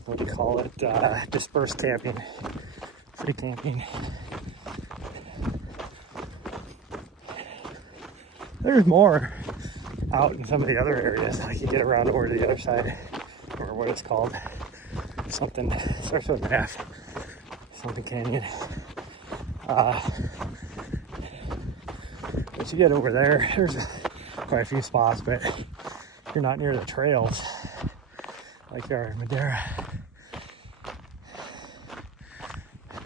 what do you call it, dispersed camping, free camping. There's more out in some of the other areas, like you get around over to the other side, or what it's called, something starts with an F, something canyon. But you get over there, there's quite a few spots, but you're not near the trails like you are in Madera.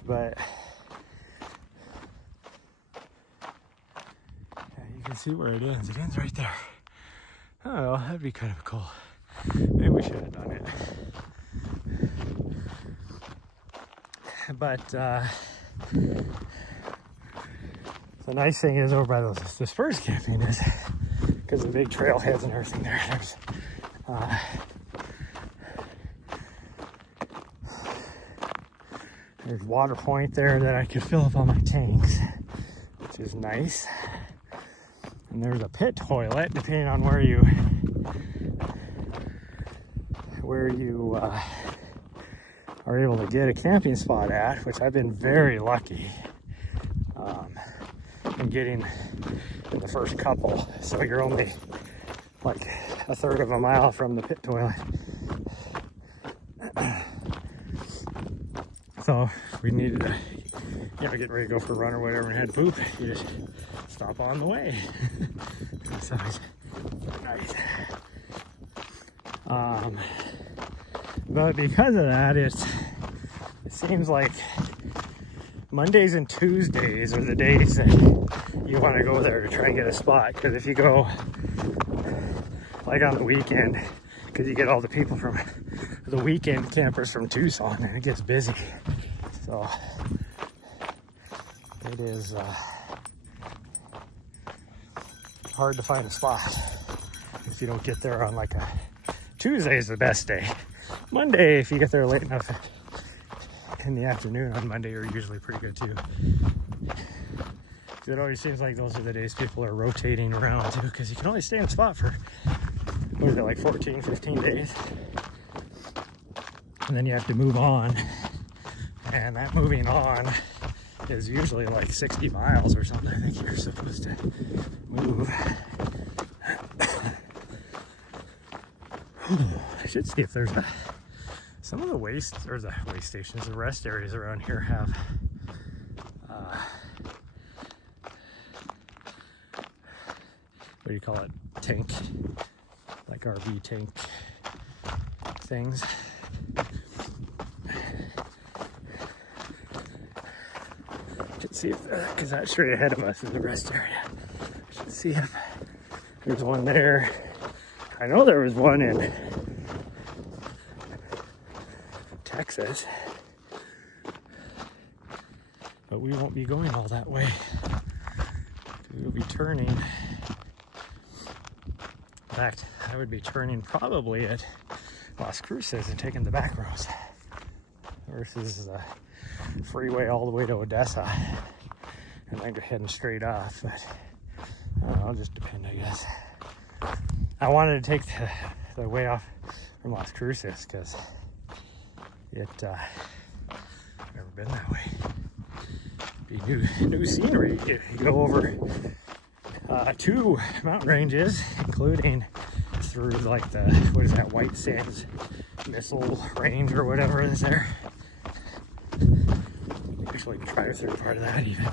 But yeah, you can see where it ends. It ends right there. Oh, that'd be kind of cool. Maybe we should have done it. But the nice thing is over by those dispersed camping is because of the big trailheads and everything there. There's water point there that I could fill up all my tanks, which is nice. And there's a pit toilet, depending on where you are able to get a camping spot at, which I've been very lucky in getting in the first couple. So you're only like a third of a mile from the pit toilet. So if we needed to, get ready to go for a run or whatever and had to poop, you just stop on the way. So it's nice. But because of that, it seems like Mondays and Tuesdays are the days that you want to go there to try and get a spot. Because if you go like on the weekend, because you get all the people from the weekend campers from Tucson and it gets busy. So it is hard to find a spot if you don't get there on like a Tuesday is the best day. Monday, if you get there late enough, in the afternoon on Monday are usually pretty good too. It always seems like those are the days people are rotating around too, because you can only stay in a spot for, what is it, like 14, 15 days. And then you have to move on. And that moving on is usually like 60 miles or something. I think you're supposed to move. I should see if there's some of the waste stations, the rest areas around here have what do you call it? Tank, like RV tank things. Should see if, because that straight ahead of us is the rest area. Should see if there's one there. I know there was one in Texas, but we won't be going all that way. We will be turning. In fact, I would be turning probably at Las Cruces and taking the back roads versus the freeway all the way to Odessa and then heading straight off. But I don't know, it'll just depend, I guess. I wanted to take the way off from Las Cruces because I've never been that way. Be new scenery. You go over 2 mountain ranges, including through like the, what is that, White Sands Missile Range or whatever is there. Actually drive through part of that even.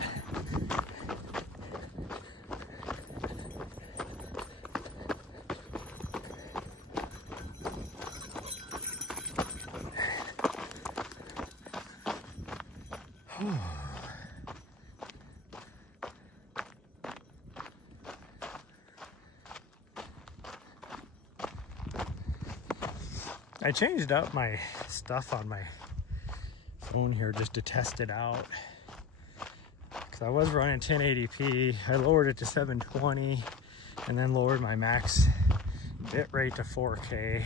I changed up my stuff on my phone here just to test it out, because I was running 1080p. I lowered it to 720 and then lowered my max bit rate to 4K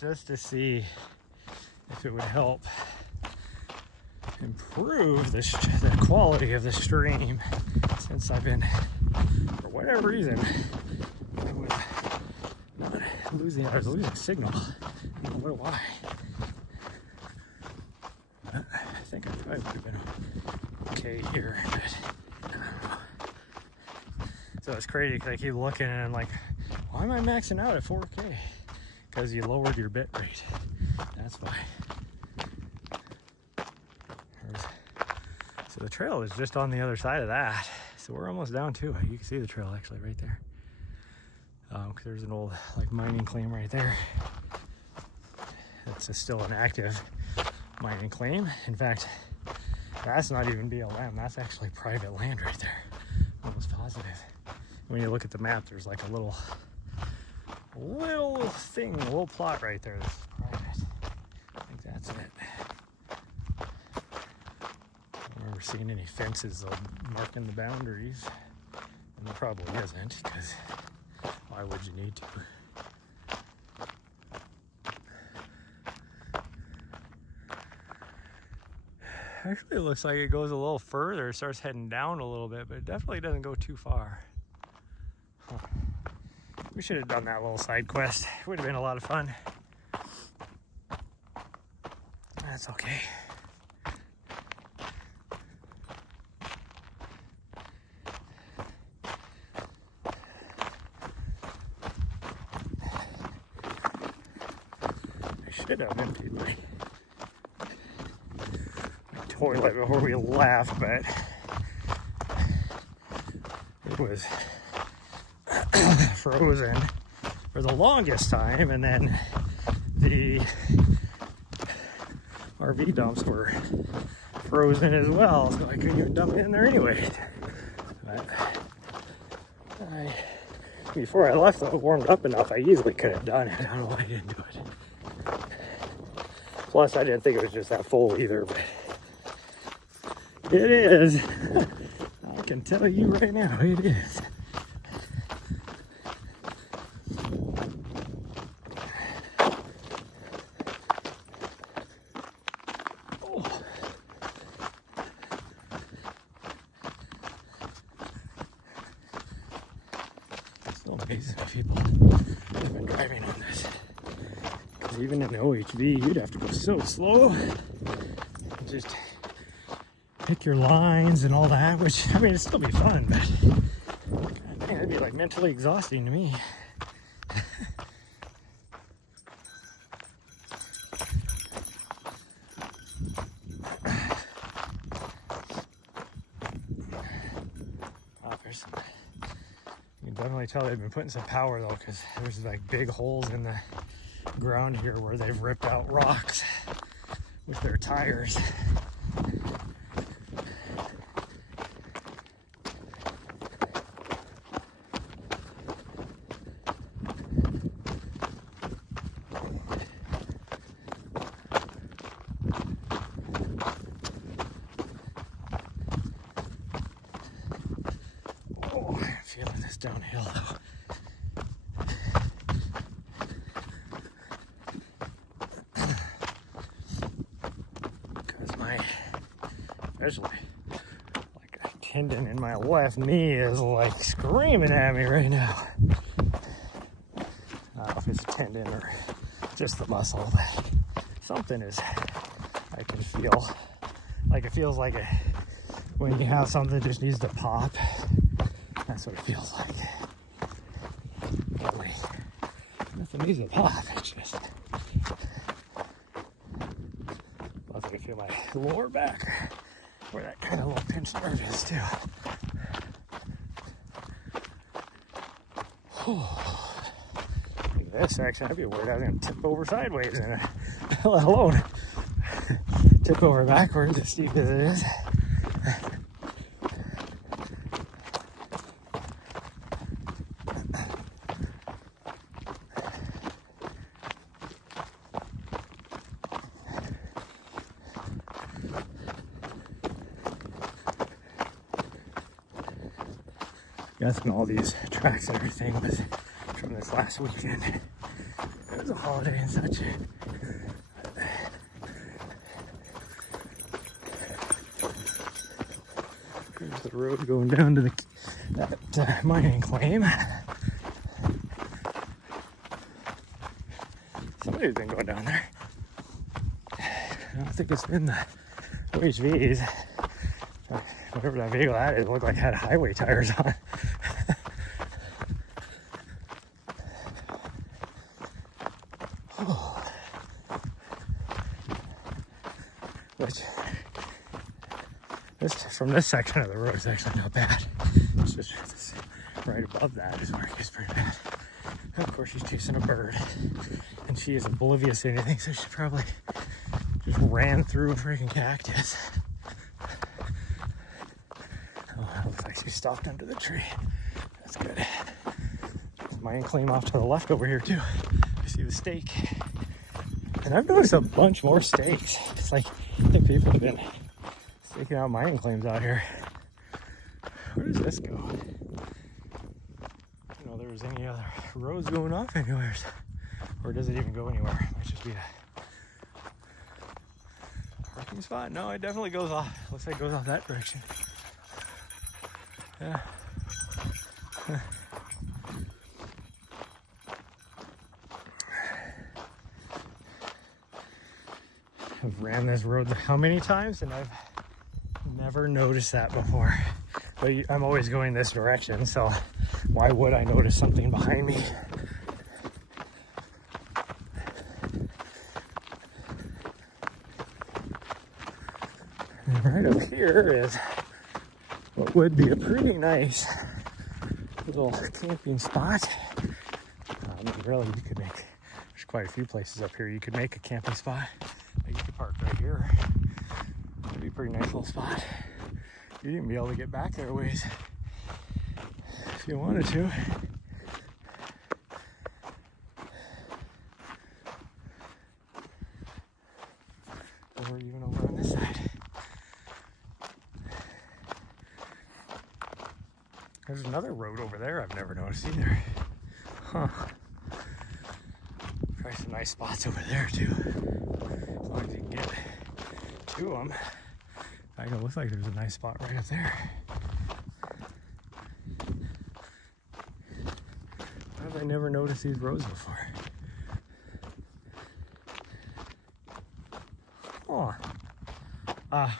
just to see if it would help improve the quality of the stream, since I've been, for whatever reason, I was losing signal. I don't know why. I think I probably would have been okay here, but I don't know. So it's crazy because I keep looking and I'm like, why am I maxing out at 4K? Because you lowered your bit rate. That's why. So the trail is just on the other side of that. So we're almost down to it. You can see the trail actually right there. Because there's an old like mining claim right there. It's still an active mining claim. In fact, that's not even BLM. That's actually private land right there. Almost positive. When you look at the map, there's like a little thing, a little plot right there that's private. I think that's it. I remember seeing any fences marking the boundaries, and there probably isn't, because why would you need to? Actually, it looks like it goes a little further. It starts heading down a little bit, but it definitely doesn't go too far. Huh. We should have done that little side quest. It would have been a lot of fun. That's okay. I should have emptied my toilet before we left, but it was frozen for the longest time, and then the RV dumps were frozen as well, so I couldn't even dump it in there anyway. But before I left, it warmed up enough. I easily could have done it. I don't know why I didn't do it. Plus, I didn't think it was just that full either, but it is. I can tell you right now, it is. amazes me people have been driving on this. Because even in the OHV, you'd have to go so slow. Just pick your lines and all that, which, I mean, it'd still be fun, but God dang, it'd be like mentally exhausting to me. You can definitely tell they've been putting some power though, because there's like big holes in the ground here where they've ripped out rocks with their tires. Feeling this downhill though. Because especially like a tendon in my left knee is like screaming at me right now. I don't know if it's a tendon or just the muscle, but something is, I can feel like it feels like when you have something that just needs to pop. That's what it feels like. Really, nothing needs to pop. It's just, I can feel my lower back where that kind of little pinched nerve is too. Look at this section. I'd be worried I was going to tip over sideways in it, let alone tip over backwards as steep as it is. Guessing all these tracks and everything was from this last weekend. It was a holiday and such. Here's the road going down to that mining claim. Somebody's been going down there. I don't think it's been the OHVs. Whatever that vehicle had, it looked like it had highway tires on. Which, from this section of the road is actually not bad. It's just right above that is where it gets pretty bad. And of course, she's chasing a bird, and she is oblivious to anything, so she probably just ran through a freaking cactus. Oh, it looks like she stopped under the tree. That's good. There's mine claim off to the left over here too. I see the stake. And I've noticed a bunch more stakes. It's like, I think people have been staking out mining claims out here. Where does this go? I don't know if there was any other roads going off anywhere. Or does it even go anywhere? It might just be a parking spot. No, it definitely goes off. Looks like it goes off that direction. Yeah. I've ran this road how many times, and I've never noticed that before. But I'm always going this direction, so why would I notice something behind me? And right up here is what would be a pretty nice little camping spot. Really, you could make, there's quite a few places up here you could make a camping spot. You could park right here. It'd be a pretty nice little spot. You'd even be able to get back there a ways if you wanted to. Or even over on this side. There's another road over there I've never noticed either. Huh. Probably some nice spots over there too. As long as you can get to them. It looks like there's a nice spot right up there. I never noticed these roads before. Oh, I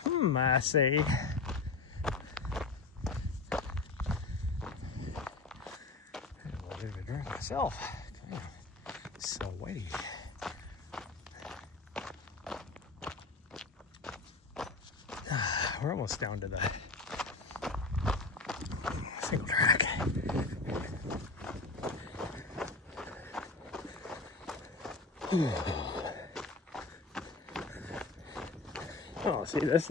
say. I wanted to drink myself. Kind of sweaty. We're almost down to the single track. Oh, see, this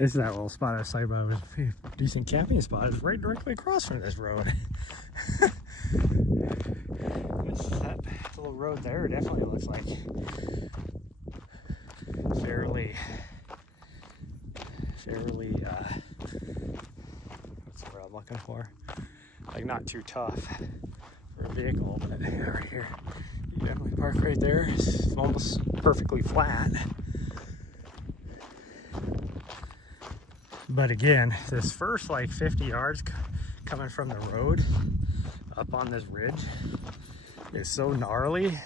is that little spot I was talking about. It was a pretty decent camping spot. It's right directly across from this road. That little road there definitely looks like fairly what's the word I'm looking for? Like not too tough for a vehicle, but right here, you definitely park right there. It's almost perfectly flat. But again, this first like 50 yards coming from the road up on this ridge is so gnarly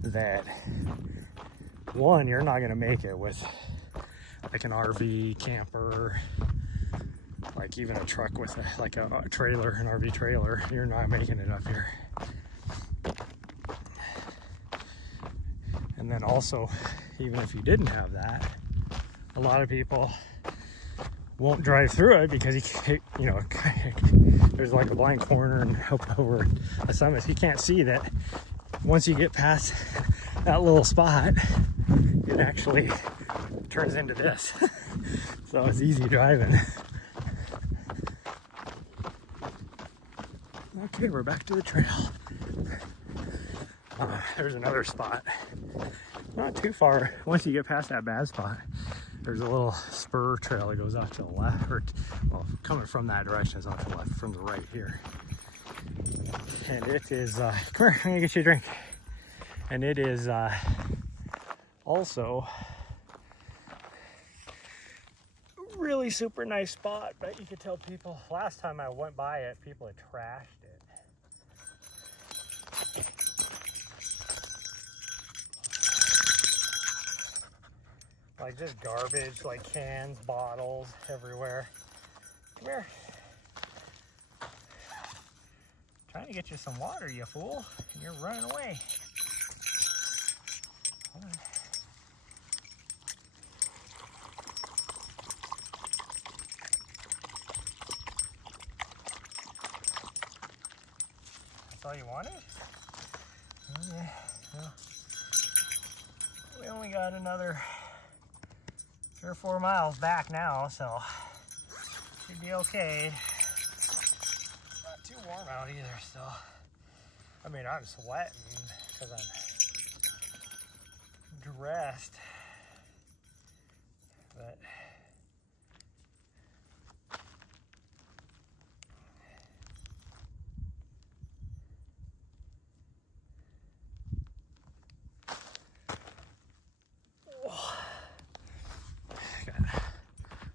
that one, you're not gonna make it with like an RV camper, like even a truck with a trailer, an RV trailer. You're not making it up here. And then also, even if you didn't have that, a lot of people won't drive through it because you know, there's like a blind corner and up over a summit. You can't see that once you get past that little spot, it actually turns into this. So it's easy driving. Okay, we're back to the trail. There's another spot. Not too far. Once you get past that bad spot, there's a little spur trail that goes off to the left, or well, coming from that direction is off to the left, from the right here. And it is, come here, I'm gonna get you a drink. And it is also a really super nice spot, but you could tell people, last time I went by it, people had trashed it. Like just garbage, like cans, bottles, everywhere. Come here. Trying to get you some water, you fool. And you're running away. Hold on. That's all you wanted? Okay. Well, we only got another 3 or 4 miles back now, so should be okay. Not too warm out either, so. I mean, I'm sweating because I'm dressed, but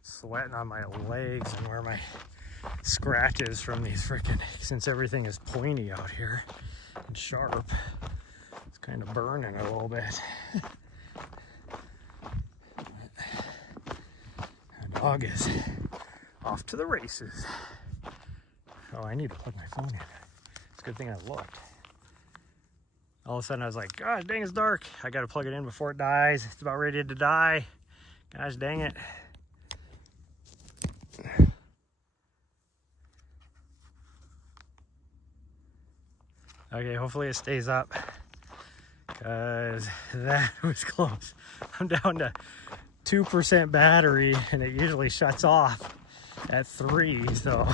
sweating on my legs and where my scratches from these freaking, since everything is pointy out here and sharp, it's kind of burning a little bit. The dog is off to the races. Oh, I need to plug my phone in. It's a good thing I looked. All of a sudden I was like, gosh dang, it's dark. I gotta plug it in before it dies. It's about ready to die. Gosh dang it. Okay, hopefully it stays up, because that was close. I'm down to 2% battery and it usually shuts off at 3, so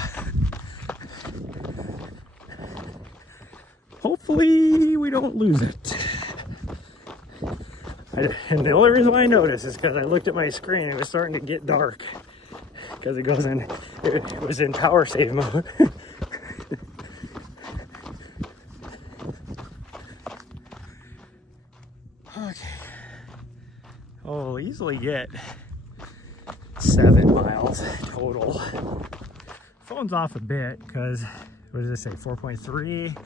hopefully we don't lose it. And the only reason why I noticed is because I looked at my screen, it was starting to get dark because it was in power save mode. Okay. Oh, we'll easily get 7 miles total. Phone's off a bit because, what does it say, 4.3?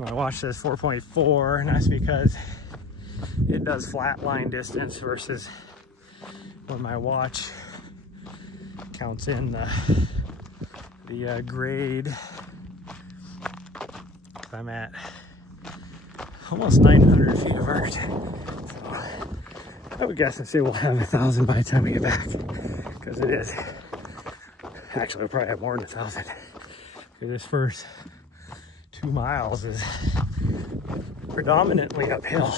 My watch says 4.4, and that's because it does flat line distance versus when my watch counts in the grade. I'm at almost 900 feet of vert. So I would guess and say we'll have 1,000 by the time we get back, because it is. Actually, we'll probably have more than 1,000. This first 2 miles is predominantly uphill,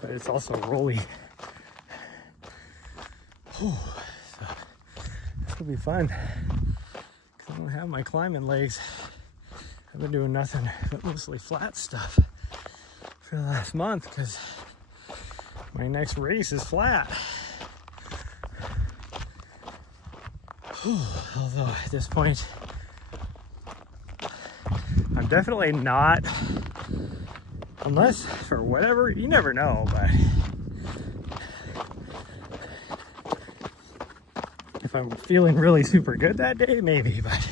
but it's also rolly. So this will be fun, because I don't have my climbing legs. I've been doing nothing but mostly flat stuff for the last month, because my next race is flat. Although at this point, I'm definitely not, unless for whatever, you never know, but if I'm feeling really super good that day, maybe, but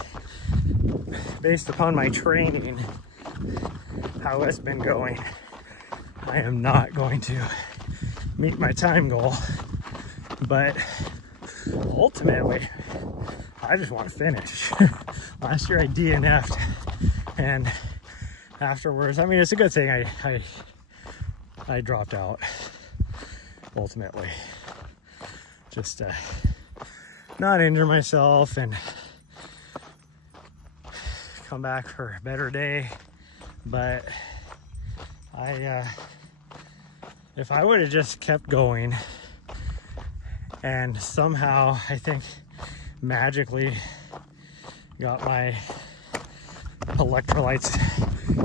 based upon my training, how it's been going, I am not going to meet my time goal. But ultimately, I just want to finish. Last year I DNF'd, and afterwards, I mean, it's a good thing I dropped out ultimately. Just not injure myself and come back for a better day. But if I would have just kept going and somehow, I think, magically got my electrolytes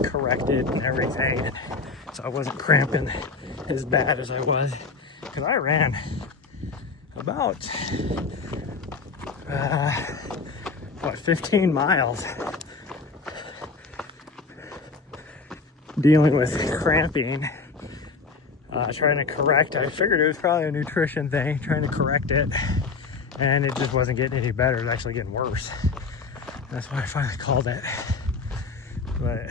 corrected and everything, and so I wasn't cramping as bad as I was, because I ran about 15 miles dealing with cramping, trying to correct. I figured it was probably a nutrition thing, trying to correct it, and it just wasn't getting any better. It was actually getting worse. That's why I finally called it. But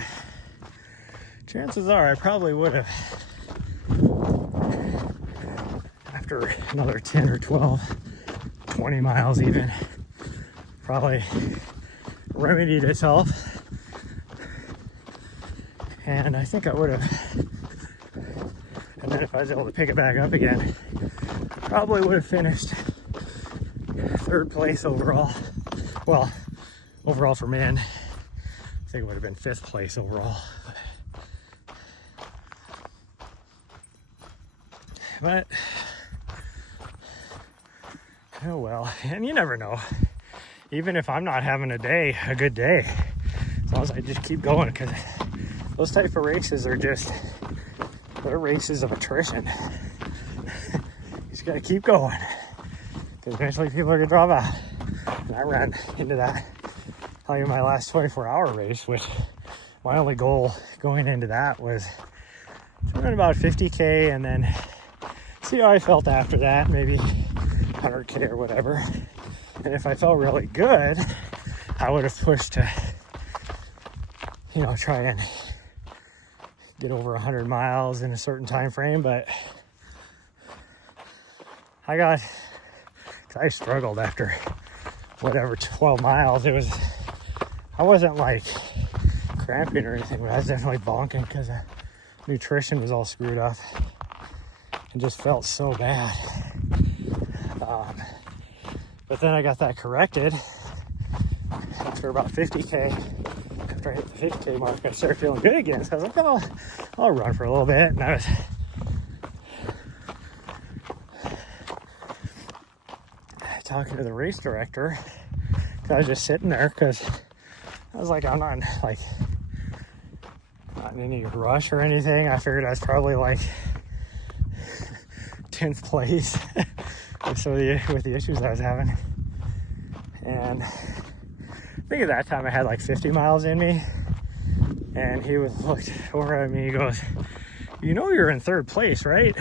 chances are I probably would have, after another 10 or 12, 20 miles even, probably remedied itself. And I think I would have, and then if I was able to pick it back up again, probably would have finished 3rd place overall. Well, overall for men, I think it would have been 5th place overall. But oh well, and you never know. Even if I'm not having a good day, as long as I just keep going, because those type of races are just, they're races of attrition. You just gotta keep going, because eventually people are gonna drop out. And I ran into that, probably my last 24-hour race, which my only goal going into that was to run about 50K and then see how I felt after that, maybe 100K or whatever. And if I felt really good, I would have pushed to, try and get over 100 miles in a certain time frame. But I struggled after whatever 12 miles. I wasn't like cramping or anything, but I was definitely bonking because nutrition was all screwed up and just felt so bad. But then I got that corrected after about 50K. After I hit the 50K mark, I started feeling good again. So I was like, oh, I'll run for a little bit. And I was talking to the race director. I was just sitting there because I was like, I'm not in any rush or anything. I figured I was probably like 10th place with the issues I was having. And I think at that time I had like 50 miles in me. And he looked over at me, he goes, you're in 3rd place, right?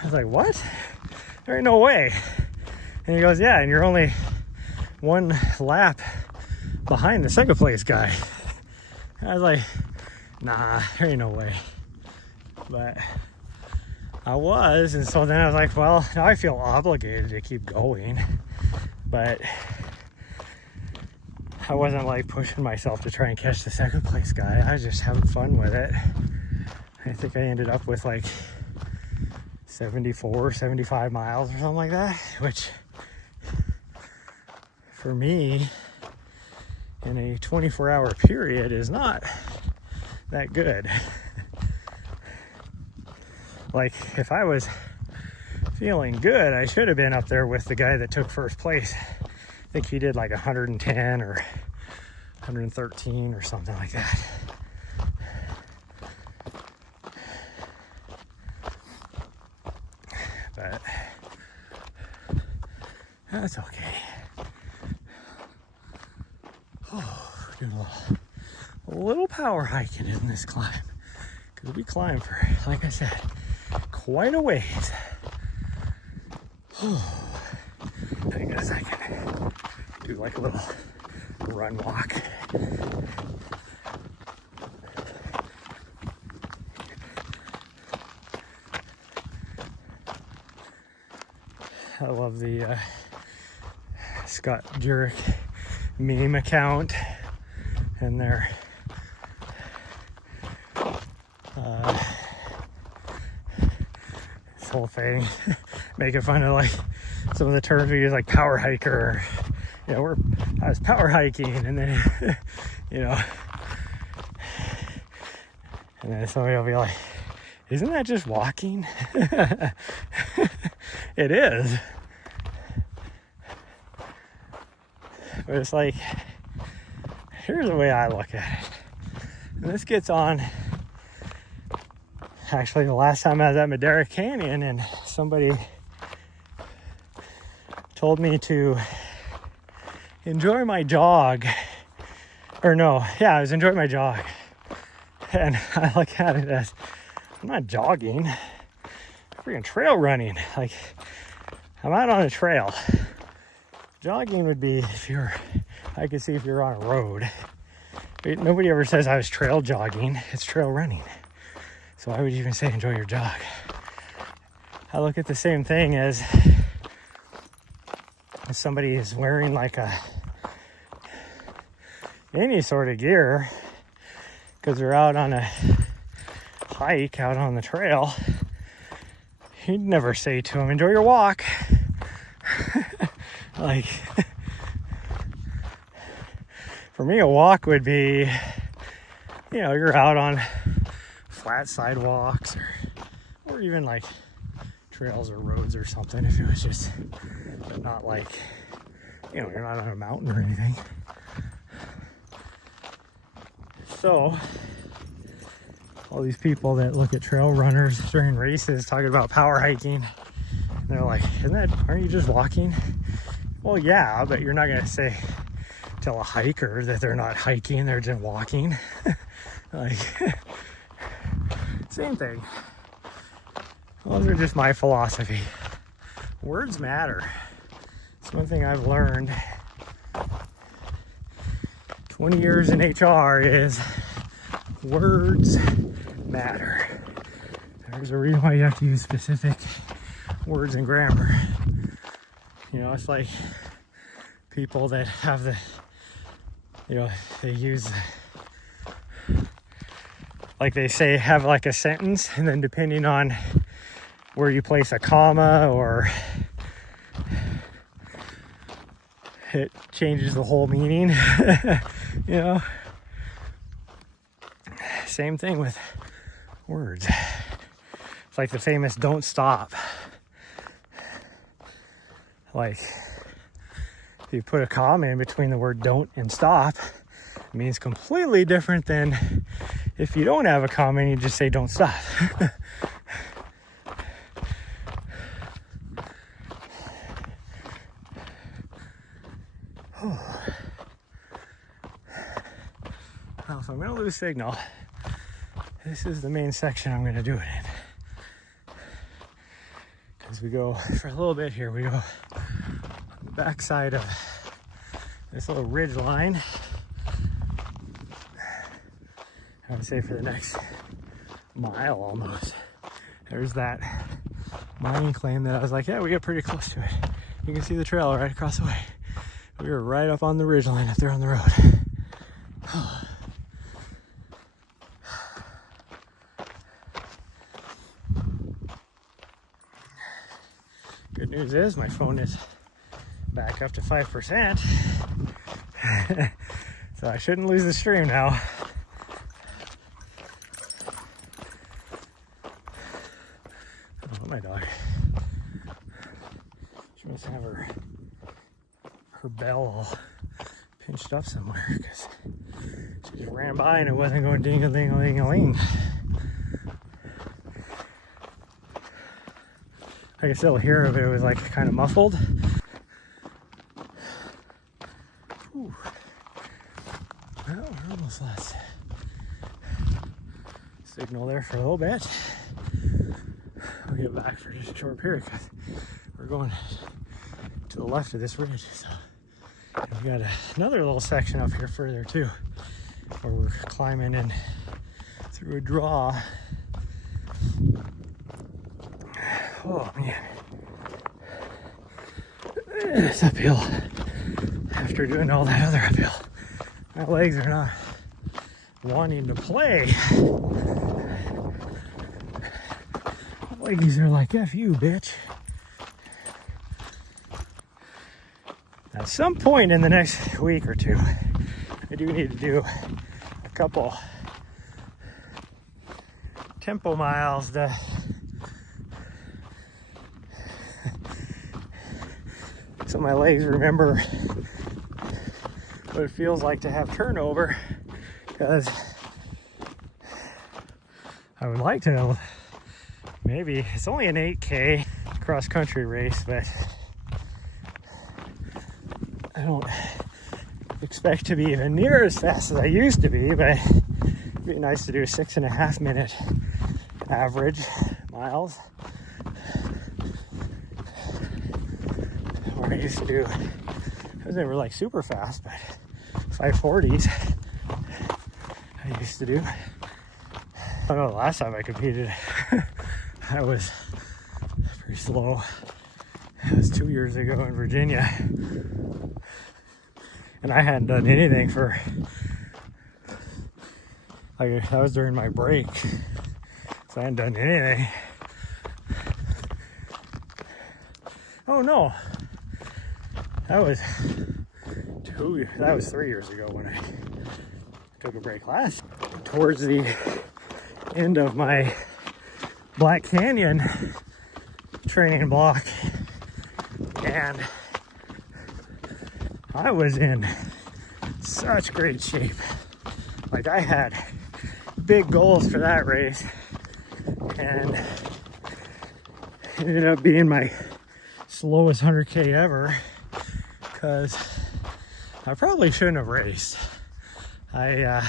I was like, what? There ain't no way. And he goes, yeah, and you're only 1 lap behind the 2nd place guy. And I was like, nah, there ain't no way. But I was, and so then I was like, well, now I feel obligated to keep going. But I wasn't like pushing myself to try and catch the second place guy. I was just having fun with it. I think I ended up with like 74, 75 miles or something like that, which for me in a 24-hour period is not that good. Like, if I was feeling good, I should have been up there with the guy that took first place. I think he did like 110 or 113 or something like that. But that's okay. Oh, we're doing a little power hiking in this climb, because we climb for, like I said, quite a ways. Oh, I guess I can do like a little run walk. I love the Scott Jurek meme account and their this whole thing making fun of like some of the terms we use, like power hiker. You know, I was power hiking, and then you know, and then somebody will be like, isn't that just walking? It is. But it's like, here's the way I look at it. And this gets on, actually, the last time I was at Madera Canyon, and somebody told me to enjoy my jog. Or no, yeah, I was enjoying my jog. And I look at it as, I'm not jogging, I'm freaking trail running. Like, I'm out on a trail. Jogging would be if I could see if you're on a road. But nobody ever says I was trail jogging. It's trail running. So why would you even say enjoy your jog? I look at the same thing as if somebody is wearing like any sort of gear because they're out on a hike out on the trail. You'd never say to them, enjoy your walk. Like, for me, a walk would be, you know, you're out on flat sidewalks or even like trails or roads or something. If it was just not like, you know, you're not on a mountain or anything. So, all these people that look at trail runners during races talking about power hiking, and they're like, aren't you just walking? Well, yeah, but you're not going to tell a hiker that they're not hiking, they're just walking. Like, same thing. Those are just my philosophy. Words matter. It's one thing I've learned 20 years in HR is words matter. There's a reason why you have to use specific words and grammar. You know, it's like people that have they use, like they say, have like a sentence, and then depending on where you place a comma or it changes the whole meaning. You know, same thing with words. It's like the famous don't stop. Like, if you put a comma in between the word don't and stop, it means completely different than if you don't have a comma and you just say don't stop. Well, if I'm going to lose signal, this is the main section I'm going to do it in. Because we go, for a little bit here, we go on the backside of this little ridge line. I would say for the next mile almost. There's that mining claim that I was like, yeah, we get pretty close to it. You can see the trail right across the way. We were right up on the ridgeline up there on the road. Good news is my phone is back up to 5%. So I shouldn't lose the stream now. Oh, my dog. She must have her bell all pinched up somewhere because she just ran by and it wasn't going ding-a-ling-a-ling-a-ling. I could still hear it, but it was like kind of muffled. Whew. Well, we're almost lost signal there for a little bit. I'll get back for just a short period because we're going to the left of this ridge. So we've got another little section up here further too, where we're climbing in through a draw. Oh man, it's uphill after doing all that other uphill. My legs are not wanting to play. My legs are like, F you, bitch. At some point in the next week or two, I do need to do a couple tempo miles so my legs remember what it feels like to have turnover, because I would like to know, maybe it's only an 8K cross country race, but I don't expect to be even near as fast as I used to be, but it'd be nice to do 6.5 minute average miles. Or I used to do, I was never like super fast, but 540s I used to do. I don't know, the last time I competed, I was pretty slow. It was 2 years ago in Virginia. And I hadn't done anything for, like, that was during my break. So I hadn't done anything. Oh no. That was 3 years ago when I took a break last. Towards the end of my Black Canyon training block, and I was in such great shape. Like, I had big goals for that race, and it ended up being my slowest 100K ever, because I probably shouldn't have raced. I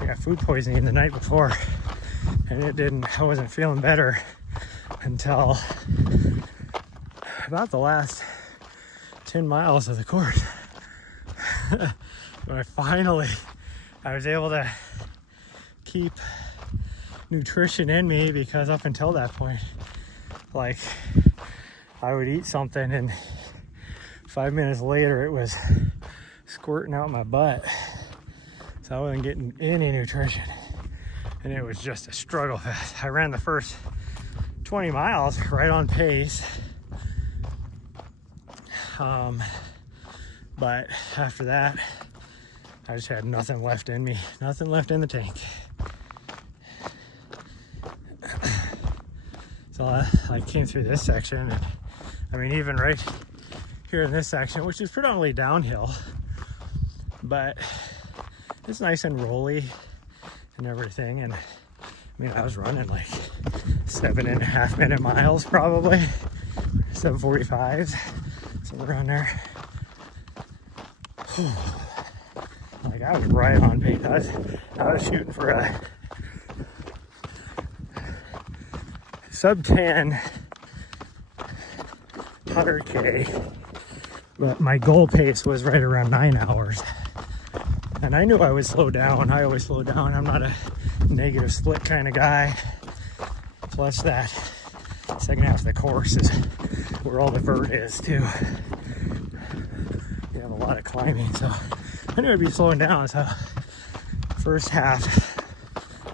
got food poisoning the night before, and I wasn't feeling better until about the last 10 miles of the course. When I was able to keep nutrition in me, because up until that point, like, I would eat something and 5 minutes later it was squirting out my butt. So I wasn't getting any nutrition, and it was just a struggle fest. I ran the first 20 miles right on pace. But after that, I just had nothing left in me, nothing left in the tank. So I came through this section, and I mean, even right here in this section, which is predominantly downhill, but it's nice and rolly and everything. And I mean, I was running like 7.5 minute miles, probably 7:45, somewhere around there. Like, I was right on pace. I was shooting for a sub 10 100K, but my goal pace was right around 9 hours. And I knew I would slow down. I always slow down. I'm not a negative split kind of guy. Plus that second half of the course is where all the vert is too. You have a lot of climbing, so I knew I'd be slowing down. So first half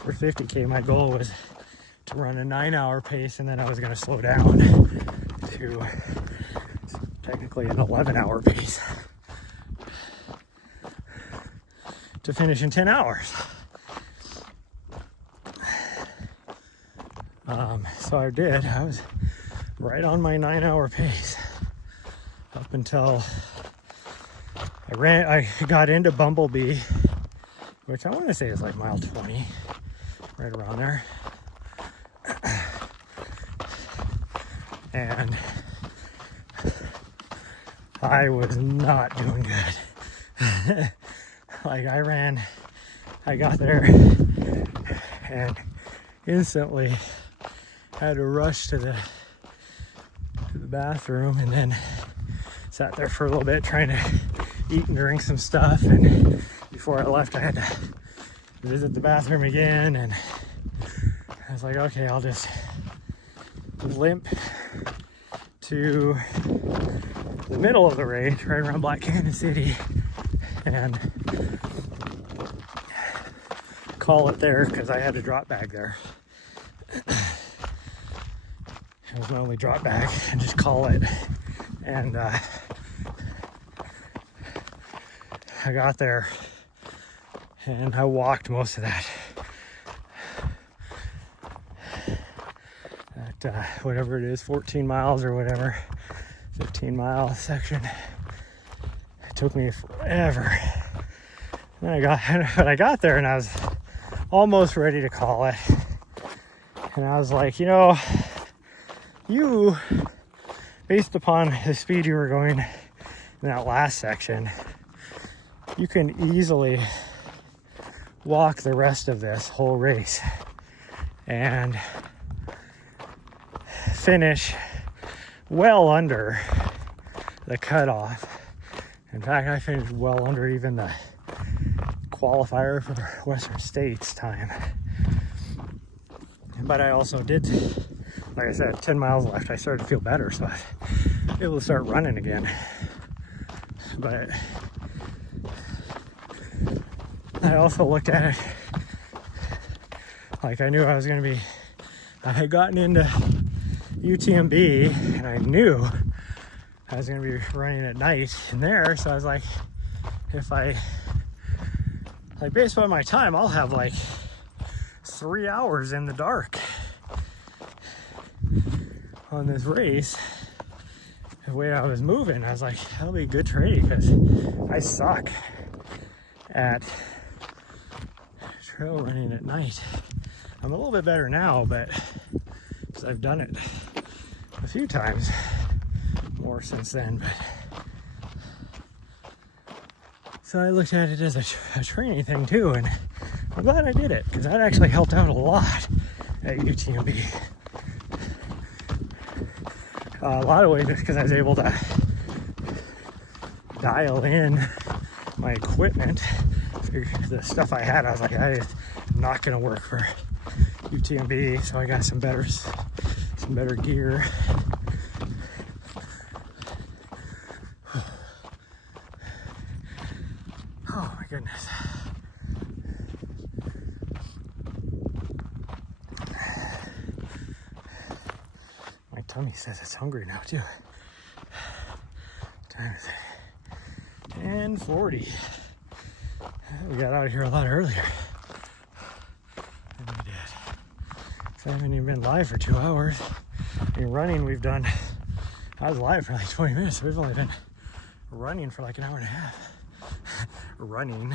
for 50K, my goal was to run a 9-hour pace, and then I was going to slow down to technically an 11-hour pace to finish in 10 hours. So I did. I was right on my 9-hour pace up until I got into Bumblebee, which I want to say is like mile 20, right around there. And I was not doing good. Like I got there and instantly had to rush to the bathroom, and then sat there for a little bit trying to eat and drink some stuff. And before I left, I had to visit the bathroom again, and I was like, okay, I'll just limp to the middle of the race, right around Black Canyon City, and call it there, because I had a drop bag there. It was my only drop bag, and just call it. And I got there and I walked most of that whatever it is, 14 miles or whatever, 15-mile section. It took me forever. And I got there and I was almost ready to call it. And I was like, you, based upon the speed you were going in that last section, you can easily walk the rest of this whole race and finish well under the cutoff. In fact, I finished well under even the qualifier for Western States time. But I also did, like I said, 10 miles left. I started to feel better, so I was able to start running again. But I also looked at it like I knew I was going to be, I had gotten into UTMB and I knew I was going to be running at night in there. So I was like, based on my time, I'll have like 3 hours in the dark on this race. The way I was moving, I was like, that'll be good training, because I suck at trail running at night. I'm a little bit better now, but because I've done it a few times more since then. But so I looked at it as a training thing too, and I'm glad I did it, because that actually helped out a lot at UTMB. A lot of ways, just because I was able to dial in my equipment. The stuff I had, I was like, that is not going to work for UTMB, so I got some better gear. Oh my goodness. My tummy says it's hungry now too. Time is 10:40. We got out of here a lot earlier than we did. So I haven't even been live for 2 hours. I mean, running we've done, I was live for like 20 minutes. We've only been running for like an hour and a half. Running.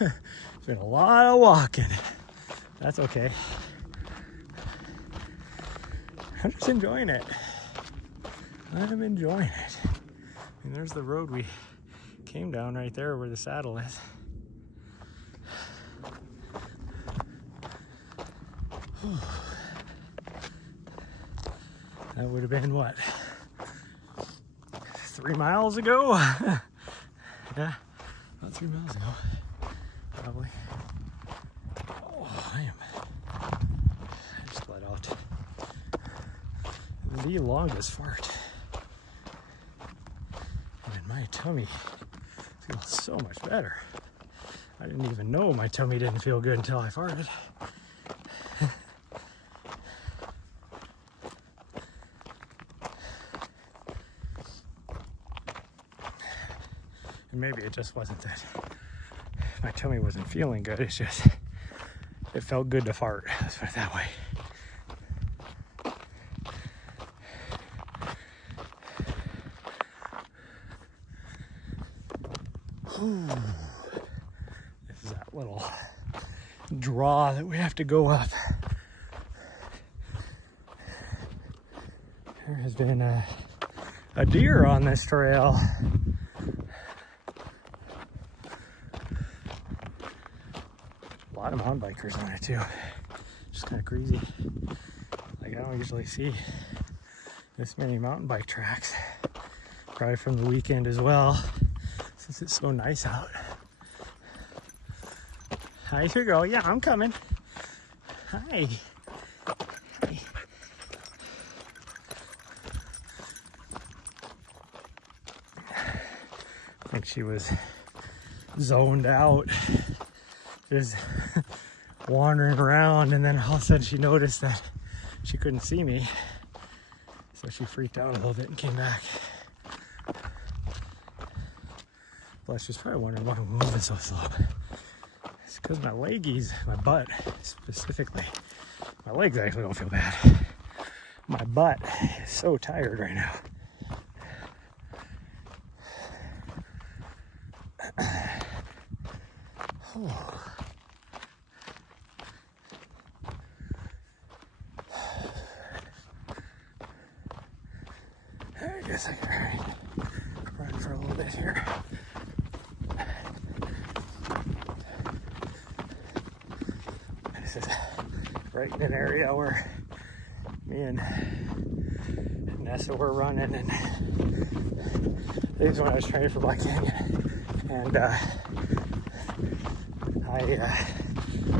It's been a lot of walking. That's okay. I'm just enjoying it. I'm enjoying it. And there's the road we came down right there where the saddle is. That would have been what, 3 miles ago? Yeah, about 3 miles ago, probably. Oh, I just let out the longest fart. And my tummy feels so much better. I didn't even know my tummy didn't feel good until I farted. And maybe it just wasn't that my tummy wasn't feeling good. It's just, it felt good to fart. Let's put it that way. This is that little draw that we have to go up. There has been a deer on this trail. A lot of mountain bikers on it too. Just kind of crazy. Like, I don't usually see this many mountain bike tracks. Probably from the weekend as well, since it's so nice out. Hi, here you go. Yeah, I'm coming. Hi. Hi. I think she was zoned out, just wandering around, and then all of a sudden she noticed that she couldn't see me, so she freaked out a little bit and came back. Plus, she's probably wondering why I'm moving so slow. It's because my leggies, my butt specifically, my legs actually don't feel bad. My butt is so tired right now. Oh. I guess I can run for a little bit here. This is right in an area where me and Nessa were running, and this is when I was training for Black Canyon, and I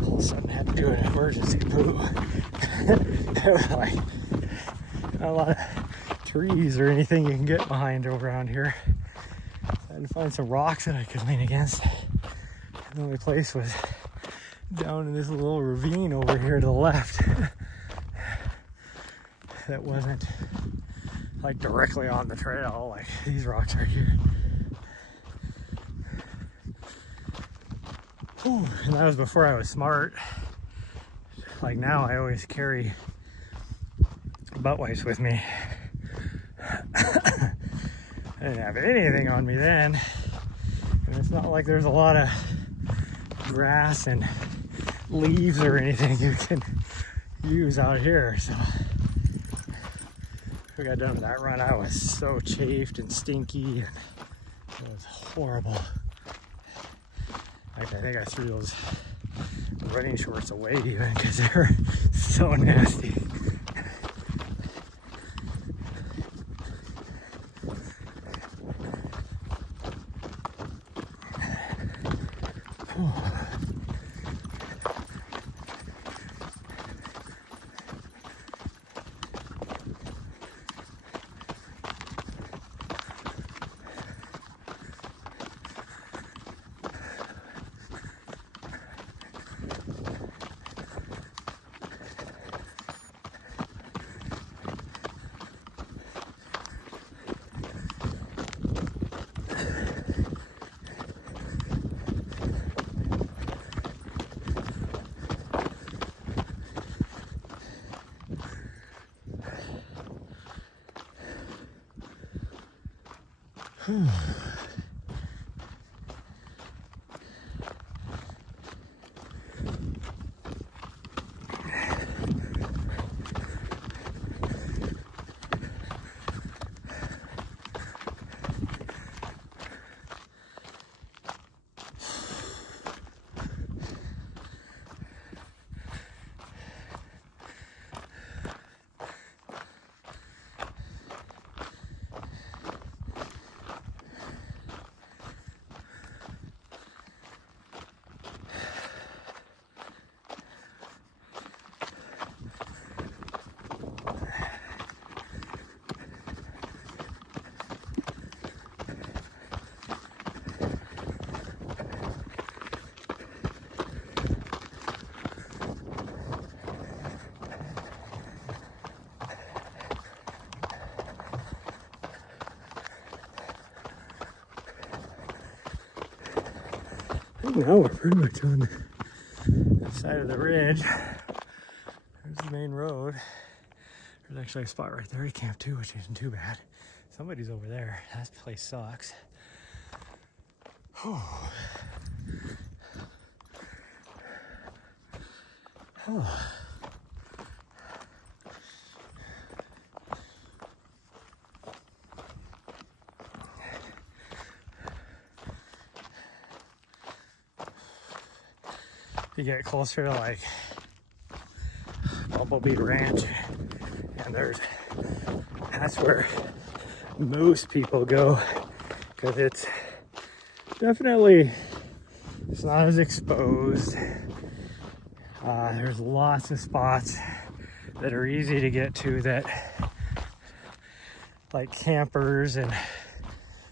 all of a sudden had to do an emergency poo. There was like not a lot of trees or anything you can get behind around here. I had to find some rocks that I could lean against. The only place was down in this little ravine over here to the left that wasn't like directly on the trail like these rocks are here. Whew. And that was before I was smart. Like now I always carry butt wipes with me. I didn't have anything on me then, and it's not like there's a lot of grass and leaves or anything you can use out here. So we got done with that run, I was so chafed and stinky, and it was horrible. Like, I think I threw those running shorts away even because they were so nasty. I think now we're pretty much on the side of the ridge. There's the main road. There's actually a spot right there to camp too, which isn't too bad. Somebody's over there. That place sucks. Oh. Oh. You get closer to like Bumblebee Ranch, and that's where most people go, because it's definitely, it's not as exposed. There's lots of spots that are easy to get to that like campers and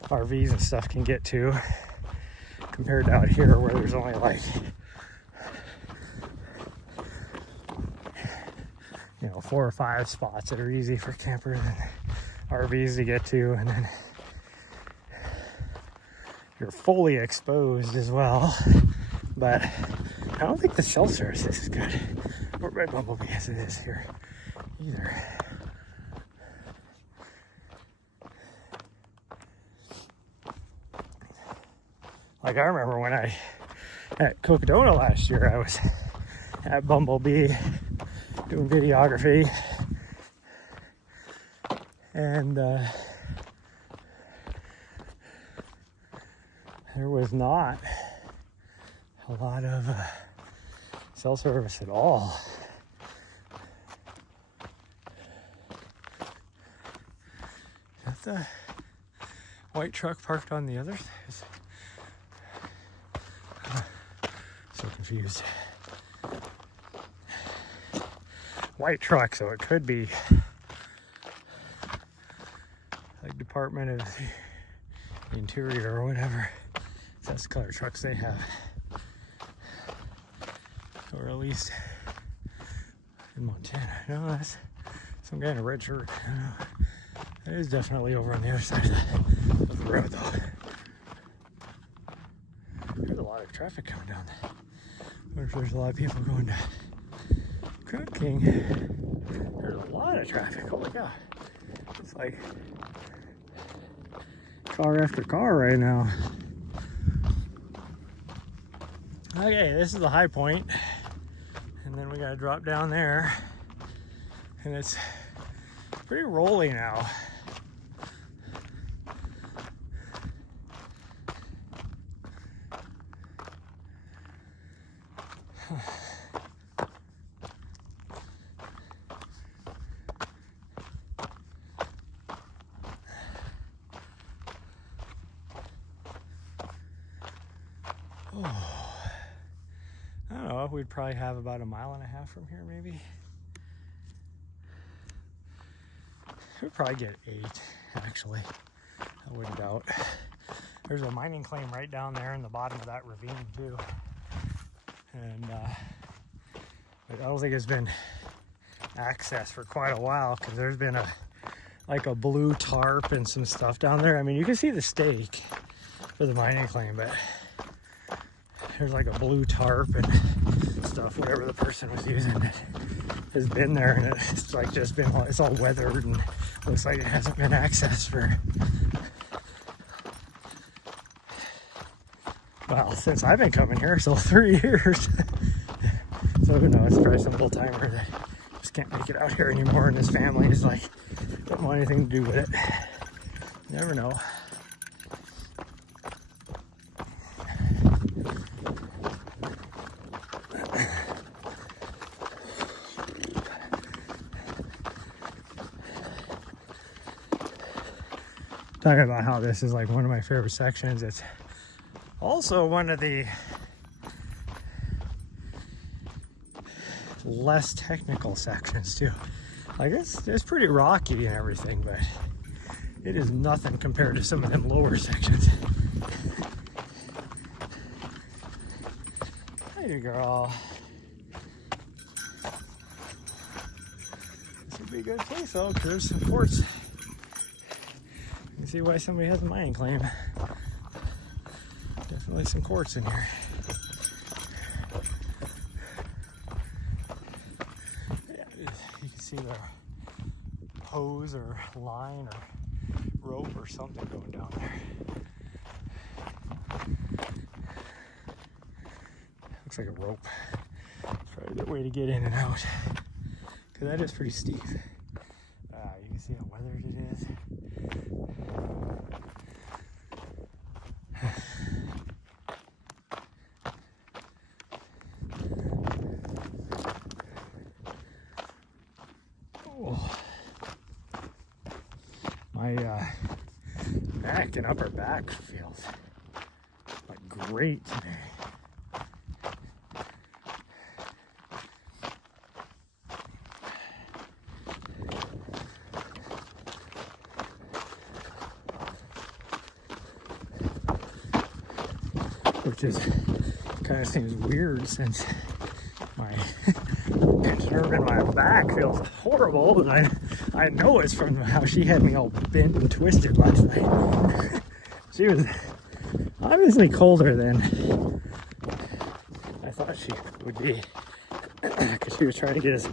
RVs and stuff can get to, compared to out here where there's only like, you know, 4 or 5 spots that are easy for campers and RVs to get to, and then you're fully exposed as well. But I don't think the cell service is as good, or Red Bumblebee as it is here either. Like I remember when I at Cocodona last year, I was at Bumblebee doing videography, and there was not a lot of cell service at all. Is that the white truck parked on the other side? So confused. White truck, so it could be like Department of the Interior or whatever. That's the color trucks they have, or at least in Montana. No, that's some guy in a red shirt. I don't know. That is definitely over on the other side of the road, though. There's a lot of traffic coming down there. I wonder if there's a lot of people going to Crown King. There's a lot of traffic. Oh my god. It's like car after car right now. Okay, this is the high point, and then we gotta drop down there, and it's pretty rolly now. I don't know, we'd probably have about 1.5 miles from here, maybe. We'd probably get 8, actually. I wouldn't doubt. There's a mining claim right down there in the bottom of that ravine, too. And I don't think it's been accessed for quite a while, because there's been like a blue tarp and some stuff down there. I mean, you can see the stake for the mining claim, but there's like a blue tarp and stuff, whatever the person was using, that has been there, and it's like just been, it's all weathered and looks like it hasn't been accessed for, well, since I've been coming here, so 3 years. So who knows, probably some old timer that just can't make it out here anymore, and his family is like, don't want anything to do with it. You never know. Talking about how this is like one of my favorite sections. It's also one of the less technical sections too. Like it's pretty rocky and everything, but it is nothing compared to some of them lower sections. Hey girl. This would be a good place though, because there's some quartz. You can see why somebody has a mining claim. Definitely some quartz in here. Yeah, you can see the hose or line or rope or something going down there. Looks like a rope. It's probably a good way to get in and out, because that is pretty steep. You can see how weathered it is. Oh. My neck and upper back feels like great today. Which is kind of seems weird since my nerve in my back feels horrible, and I know it's from how she had me all bent and twisted last night. She was obviously colder than I thought she would be, because she was trying to get as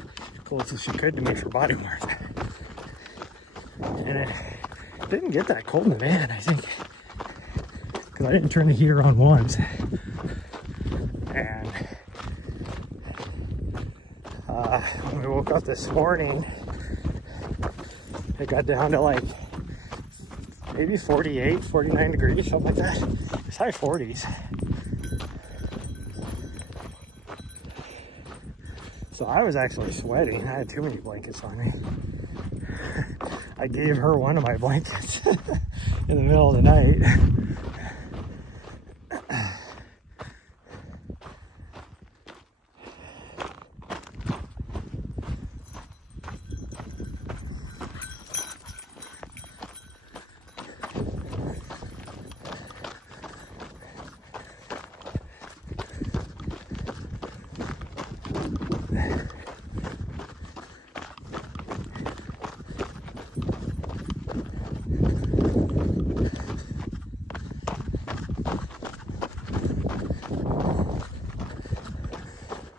close as she could to me for body warmth, and it didn't get that cold in the van, I think, because I didn't turn the heater on once. And when we woke up this morning, it got down to like maybe 48, 49 degrees, something like that. It's high 40s. So I was actually sweating. I had too many blankets on me. I gave her one of my blankets in the middle of the night.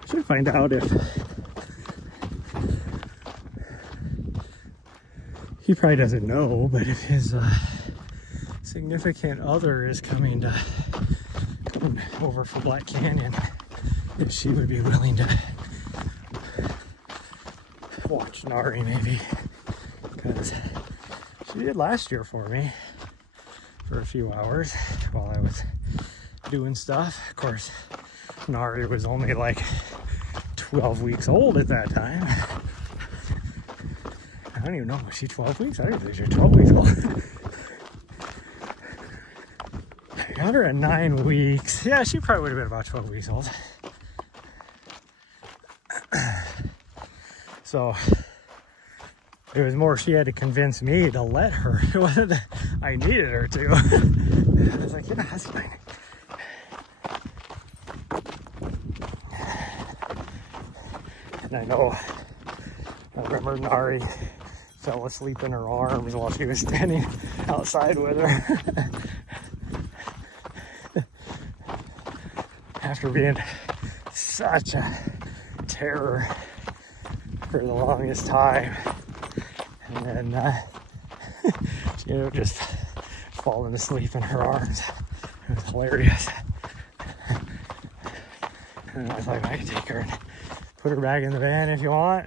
Should find out if he probably doesn't know, but if his significant other is coming over for Black Canyon, if she would be willing to watch Nari maybe, because she did last year for me for a few hours while I was doing stuff. Of course, Nari was only like 12 weeks old at that time. I don't even know, was she 12 weeks? I think she's 12 weeks old. I got her at 9 weeks. Yeah, she probably would have been about 12 weeks old. So it was more she had to convince me to let her. It wasn't that I needed her to. I was like, yeah, that's fine. And I remember Nari fell asleep in her arms while she was standing outside with her. After being such a terror for the longest time. And then she ended up just falling asleep in her arms. It was hilarious. And I was like, I can take her and put her back in the van if you want.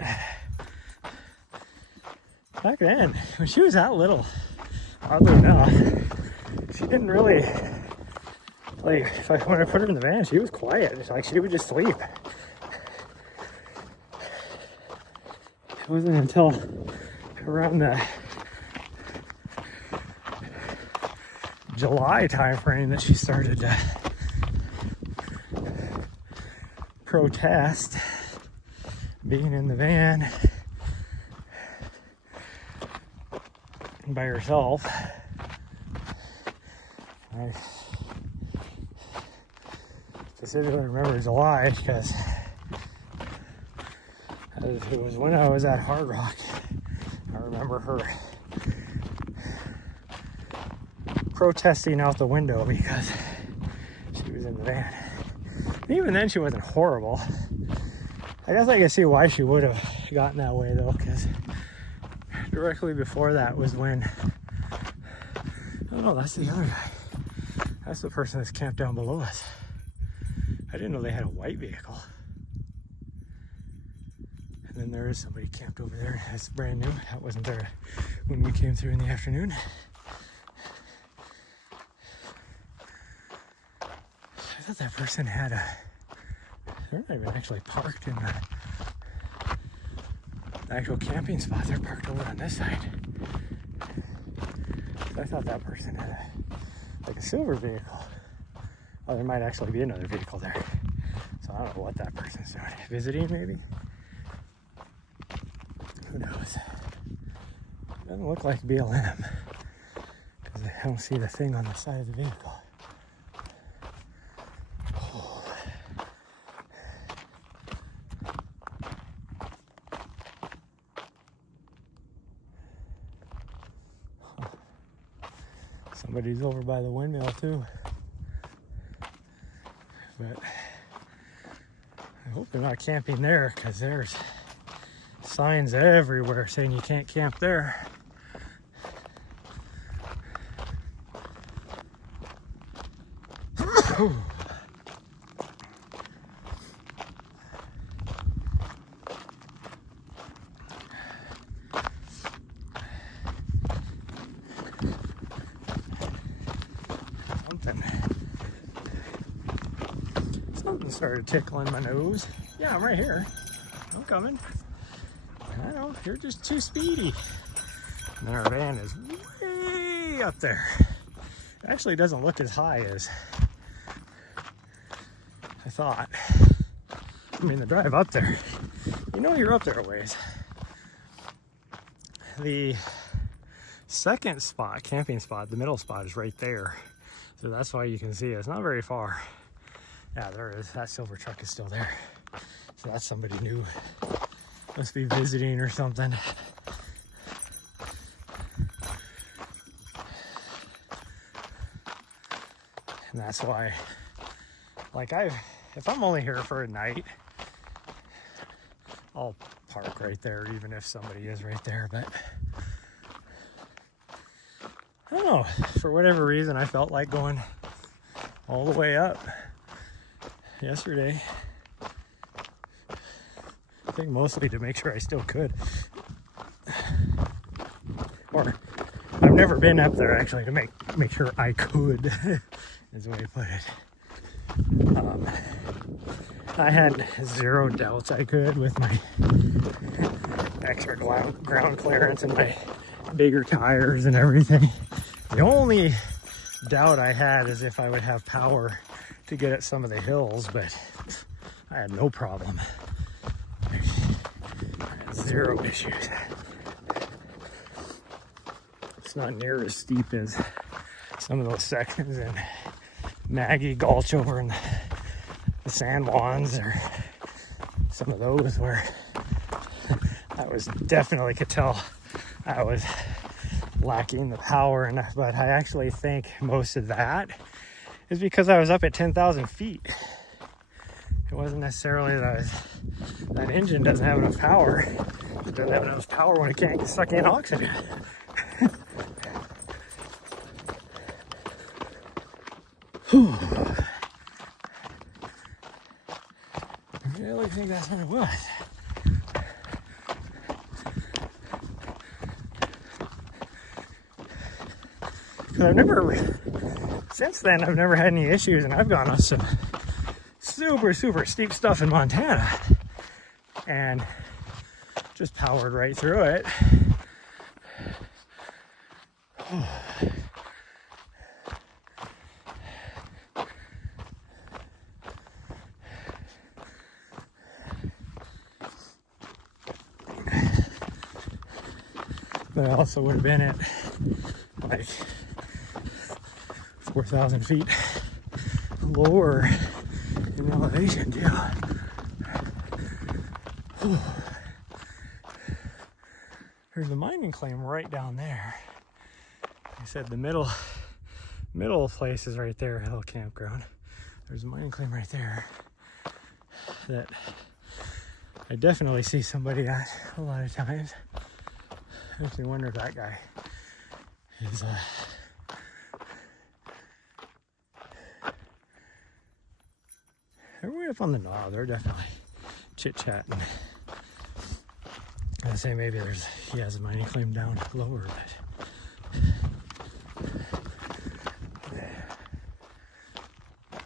Back then, when she was that little, oddly enough, she didn't really, like, when I put her in the van, she was quiet. It's like she would just sleep. It wasn't until around the July time frame that she started to protest being in the van by herself. I specifically remember July because it was when I was at Hard Rock. I remember her protesting out the window because was in the van. And even then, she wasn't horrible. I guess I can see why she would have gotten that way though, because directly before that was when, oh no, that's the other guy. That's the person that's camped down below us. I didn't know they had a white vehicle. And then there is somebody camped over there. That's brand new. That wasn't there when we came through in the afternoon. I thought that person had a, they're not even actually parked in the actual camping spot. They're parked over on this side. I thought that person had like a silver vehicle. Oh, there might actually be another vehicle there. So I don't know what that person's doing. Visiting maybe? Who knows? Doesn't look like BLM because I don't see the thing on the side of the vehicle. Oh. Huh. Somebody's over by the windmill too. But I hope they're not camping there because there's signs everywhere saying you can't camp there. Something started tickling my nose. Yeah, I'm right here. I'm coming. I know, you're just too speedy. And our van is way up there. It actually doesn't look as high as I thought. I mean, the drive up there, you know you're up there a ways. The second spot, camping spot, the middle spot is right there. So that's why you can see it. It's not very far. Yeah, there is. That silver truck is still there. So that's somebody new. Must be visiting or something. And that's why, like, if I'm only here for a night, I'll park right there, even if somebody is right there. But I don't know, for whatever reason, I felt like going all the way up yesterday. I think mostly to make sure I still could. Or I've never been up there actually to make sure I could, is the way to put it. I had zero doubts I could with my extra ground clearance and my bigger tires and everything. The only doubt I had is if I would have power to get at some of the hills, but I had no problem. I had zero issues. It's not near as steep as some of those sections in Maggie Gulch over in the San Juans, or some of those where I was definitely could tell I was lacking the power. And but I actually think most of that is because I was up at 10,000 feet. It wasn't necessarily that engine doesn't have enough power. It doesn't have enough power when it can't suck in oxygen. I really think that's what it was. Since then, I've never had any issues, and I've gone on some super steep stuff in Montana and just powered right through it. But I also would have been at like 4,000 feet lower in elevation too. There's a mining claim right down there. I said the middle place is right there, Hill Campground. there's a mining claim right there that I definitely see somebody at a lot of times. I actually wonder if that guy is they're way up on the knob. They're definitely chit-chatting. I'd say maybe he has a mining claim down lower, but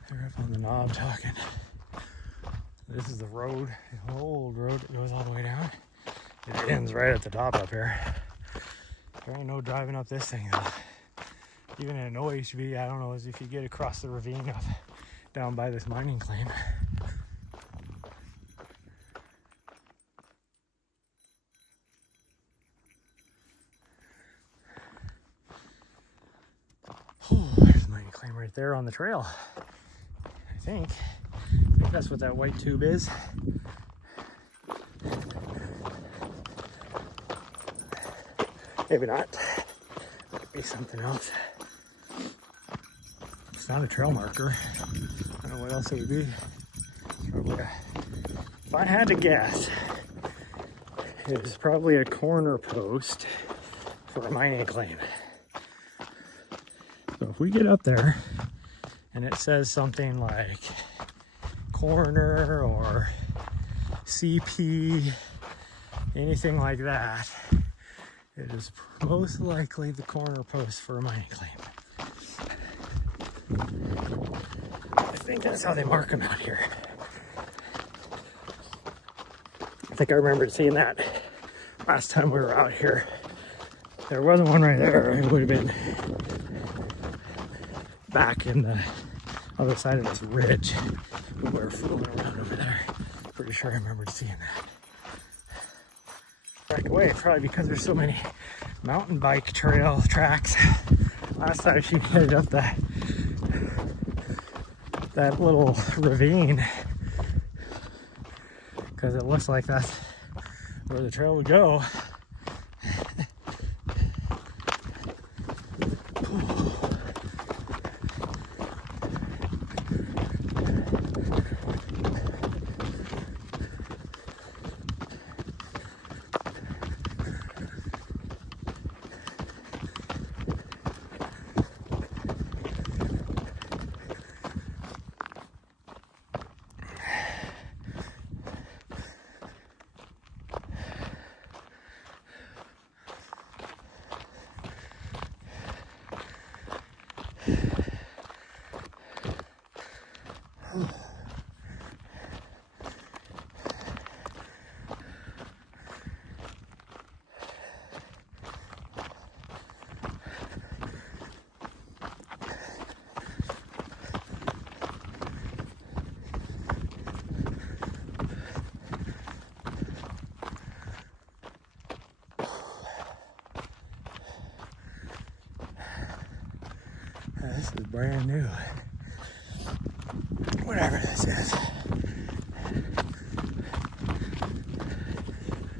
they're up on the knob talking. This is the road, the old road that goes all the way down. It ends right at the top up here. There ain't no driving up this thing though. Even in an OHV, I don't know, as if you get across the ravine up down by this mining claim. Oh, there's a mining claim right there on the trail. I think that's what that white tube is. Maybe not. Might be something else. It's not a trail marker. I don't know what else it would be. Probably if I had to guess, it is probably a corner post for a mining claim. So if we get up there and it says something like corner or CP, anything like that, it is most likely the corner post for a mining claim. I think that's how they mark them out here. I think I remembered seeing that last time we were out here. There wasn't one right there. It would have been back in the other side of this ridge. We were fooling around over there. Pretty sure I remembered seeing that. Back away, probably because there's so many mountain bike trail tracks. Last time she headed up that little ravine, because it looks like that's where the trail would go. This is brand new. Whatever this is.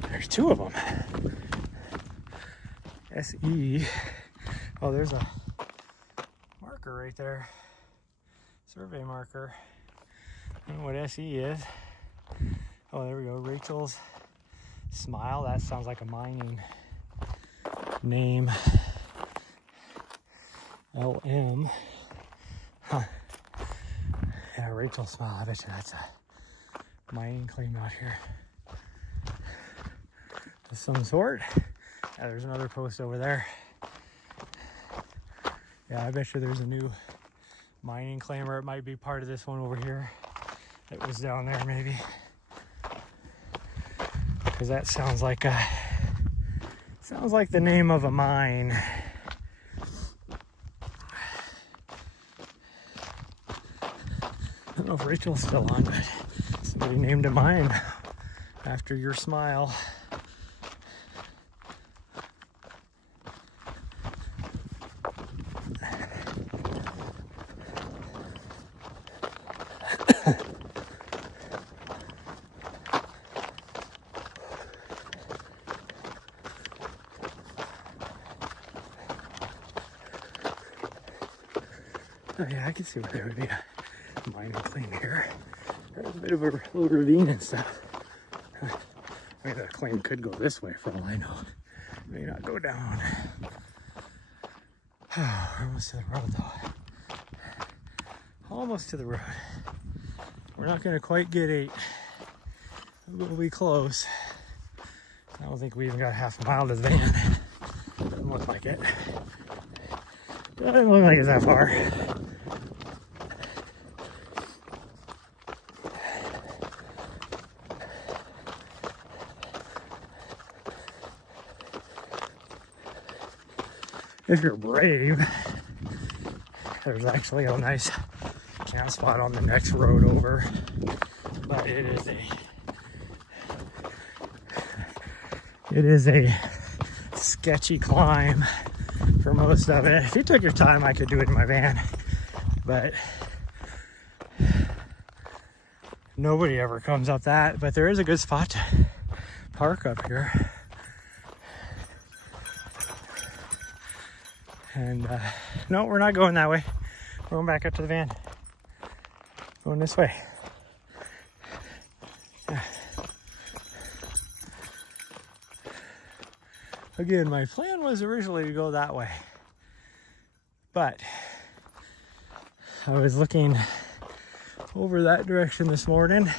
There's two of them. SE. Oh, there's a marker right there. Survey marker. I don't know what SE is. Oh, there we go. Rachel's Smile. That sounds like a mining name. LM. Huh. Yeah, Rachel's Smile. I bet you that's a mining claim out here of some sort. Yeah, there's another post over there. Yeah, I bet you there's a new mining claim, or it might be part of this one over here that was down there maybe. Because that sounds like the name of a mine. I don't know if Rachel's still on, but somebody named a mine after your smile. Oh yeah, I can see where there would be a minor thing here. There's a bit of a little ravine and stuff. I mean, the claim could go this way for all I know. It may not go down. We're almost to the road though. Almost to the road. We're not gonna quite get 8. We'll be close. I don't think we even got half a mile to the van. Doesn't look like it. Doesn't look like it's that far. If you're brave, there's actually a nice camp spot on the next road over, but it is a sketchy climb for most of it. If you took your time, I could do it in my van, but nobody ever comes up that. But there is a good spot to park up here. And no, we're not going that way. We're going back up to the van. Going this way. Yeah. Again, my plan was originally to go that way, but I was looking over that direction this morning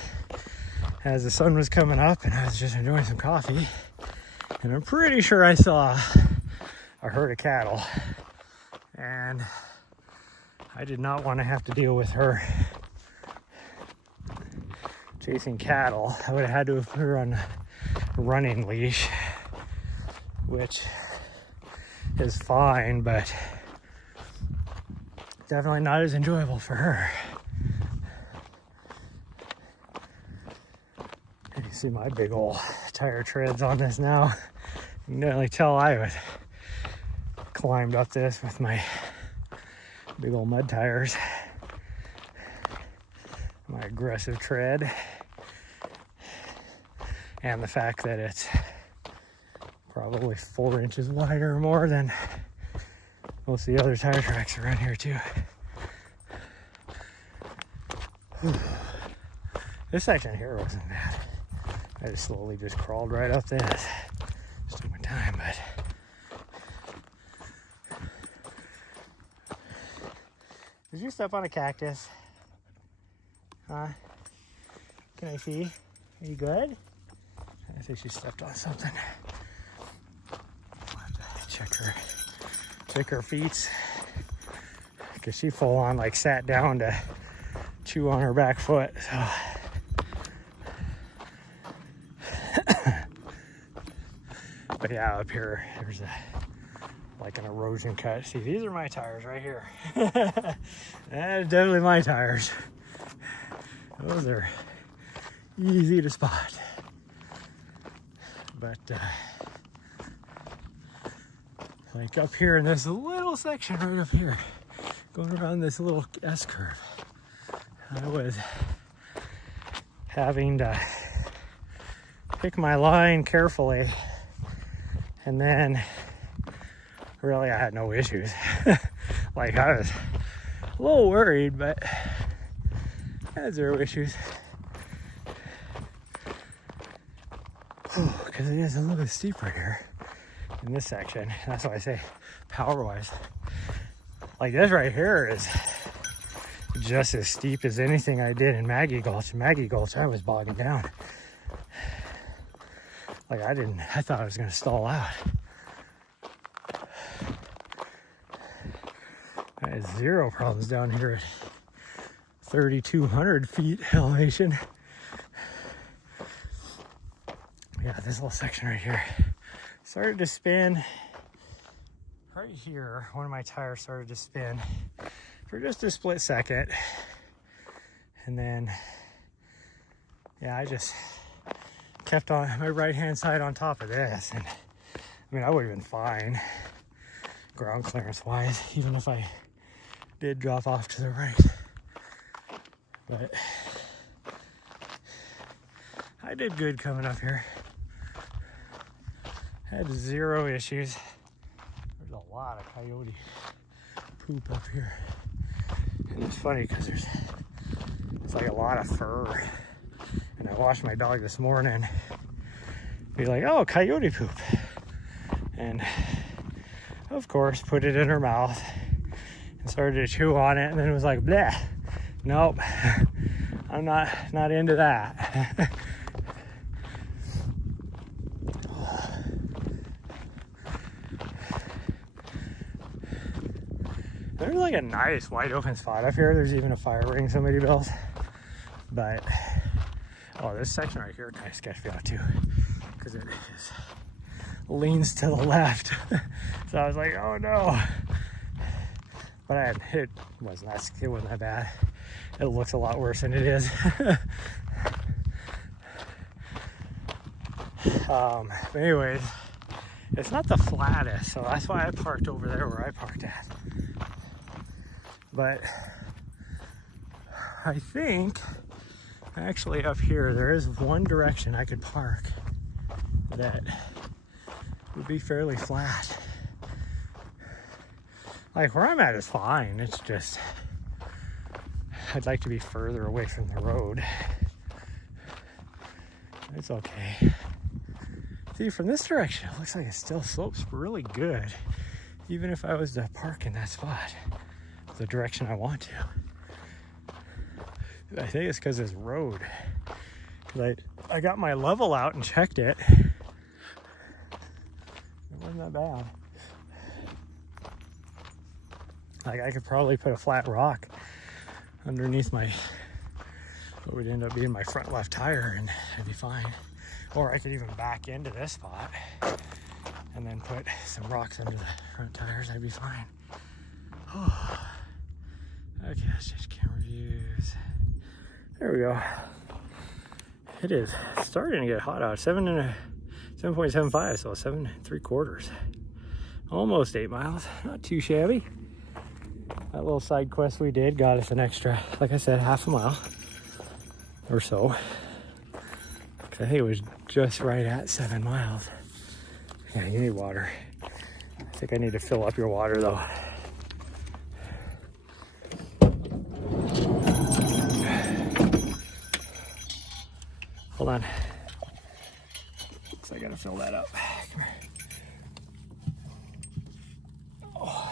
as the sun was coming up, and I was just enjoying some coffee, and I'm pretty sure I saw a herd of cattle, and I did not want to have to deal with her chasing cattle. I would have had to have put her on a running leash, which is fine, but definitely not as enjoyable for her. And you see my big old tire treads on this now. You can definitely tell I would climbed up this with my big old mud tires, my aggressive tread, and the fact that it's probably 4 inches wider or more than most of the other tire tracks around here too. This section here wasn't bad. I just slowly just crawled right up this. Just took my time, but did you step on a cactus? Huh? Can I see? Are you good? I think she stepped on something. I'll have to check her feet. Because she full on like sat down to chew on her back foot. So. But yeah, up here, there's like an erosion cut. See, these are my tires right here. That's definitely my tires. Those are easy to spot. But like up here in this little section right up here, going around this little S-curve, I was having to pick my line carefully, and then really I had no issues. Like I was a little worried, but I had zero issues. Because it is a little bit steeper here in this section. That's why I say power-wise. Like this right here is just as steep as anything I did in Maggie Gulch. In Maggie Gulch, I was bogging down. Like I thought I was gonna stall out. I had zero problems down here at 3,200 feet elevation. Yeah, this little section right here started to spin. Right here, one of my tires started to spin for just a split second. And then, yeah, I just kept on my right-hand side on top of this. And I mean, I would have been fine ground clearance wise, even if I did drop off to the right. But I did good coming up here. Had zero issues. There's a lot of coyote poop up here. And it's funny because there's It's like a lot of fur. And I washed my dog this morning. Be like, oh, coyote poop. And of course, put it in her mouth and started to chew on it, and then it was like, bleh. Nope, I'm not into that. There's like a nice wide open spot up here. There's even a fire ring somebody built. But, oh, this section right here kind of sketched me out too, because it just leans to the left. So I was like, oh no. But it wasn't that bad. It looks a lot worse than it is. But anyways, it's not the flattest, so that's why I parked over there where I parked at. But I think actually up here there is one direction I could park that would be fairly flat. Like where I'm at is fine. It's just I'd like to be further away from the road. It's okay. See, from this direction, it looks like it still slopes really good, even if I was to park in that spot, the direction I want to. I think it's because this road. Because I got my level out and checked it. It wasn't that bad. Like I could probably put a flat rock underneath what would end up being my front left tire, and it'd be fine. Or I could even back into this spot and then put some rocks under the front tires. I'd be fine. Oh. Okay, let's just camera views. There we go. It is starting to get hot out. 7.75, so 7 3/4. Almost 8 miles. Not too shabby. That little side quest we did got us an extra, like I said, half a mile or so. I think it was just right at 7 miles. Yeah, you need water. I think I need to fill up your water though. Hold on. Looks like I gotta fill that up. Come here. Oh.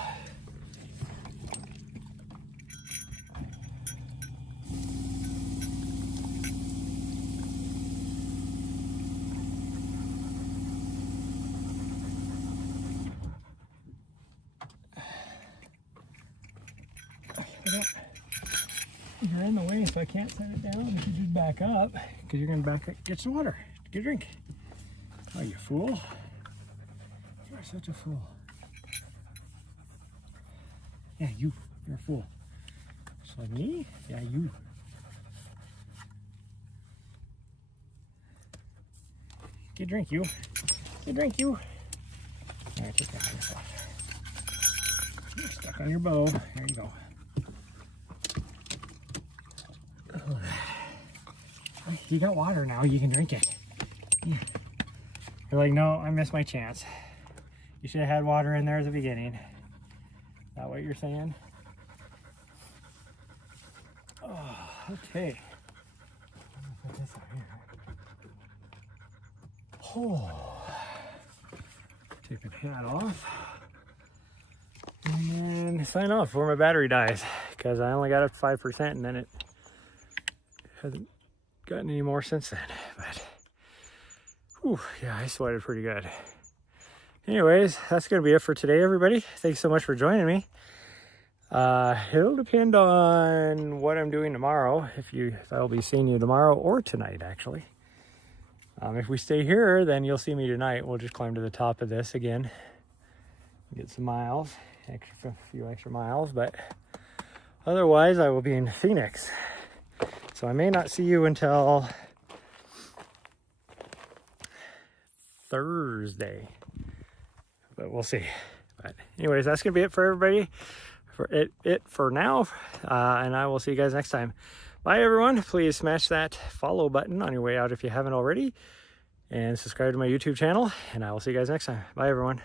You're in the way, so I can't set it down. You should just back up, because you're gonna back up, get some water, get a drink. Oh, you fool. You're such a fool. Yeah, you're a fool. Just like me? Yeah, you. Get a drink, you. Get a drink, you. All right, take that harness off. You're stuck on your bow. There you go. You got water now, you can drink it. Yeah. You're like, no, I missed my chance. You should have had water in there at the beginning. Is that what you're saying? Oh, okay. Put this out here. Oh. Take the hat off. And then sign off before my battery dies, because I only got up to 5% and then it hasn't gotten any more since then. But whew, yeah, I sweated pretty good. Anyways, that's gonna be it for today, everybody. Thanks so much for joining me. It'll depend on what I'm doing tomorrow, if I'll be seeing you tomorrow or tonight, actually. If we stay here, then you'll see me tonight. We'll just climb to the top of this again, get some miles, a few extra miles, but otherwise I will be in Phoenix. So I may not see you until Thursday, but we'll see. But anyways, that's gonna be it for everybody. For now, and I will see you guys next time. Bye everyone. Please smash that follow button on your way out if you haven't already, and subscribe to my YouTube channel, and I will see you guys next time. Bye everyone.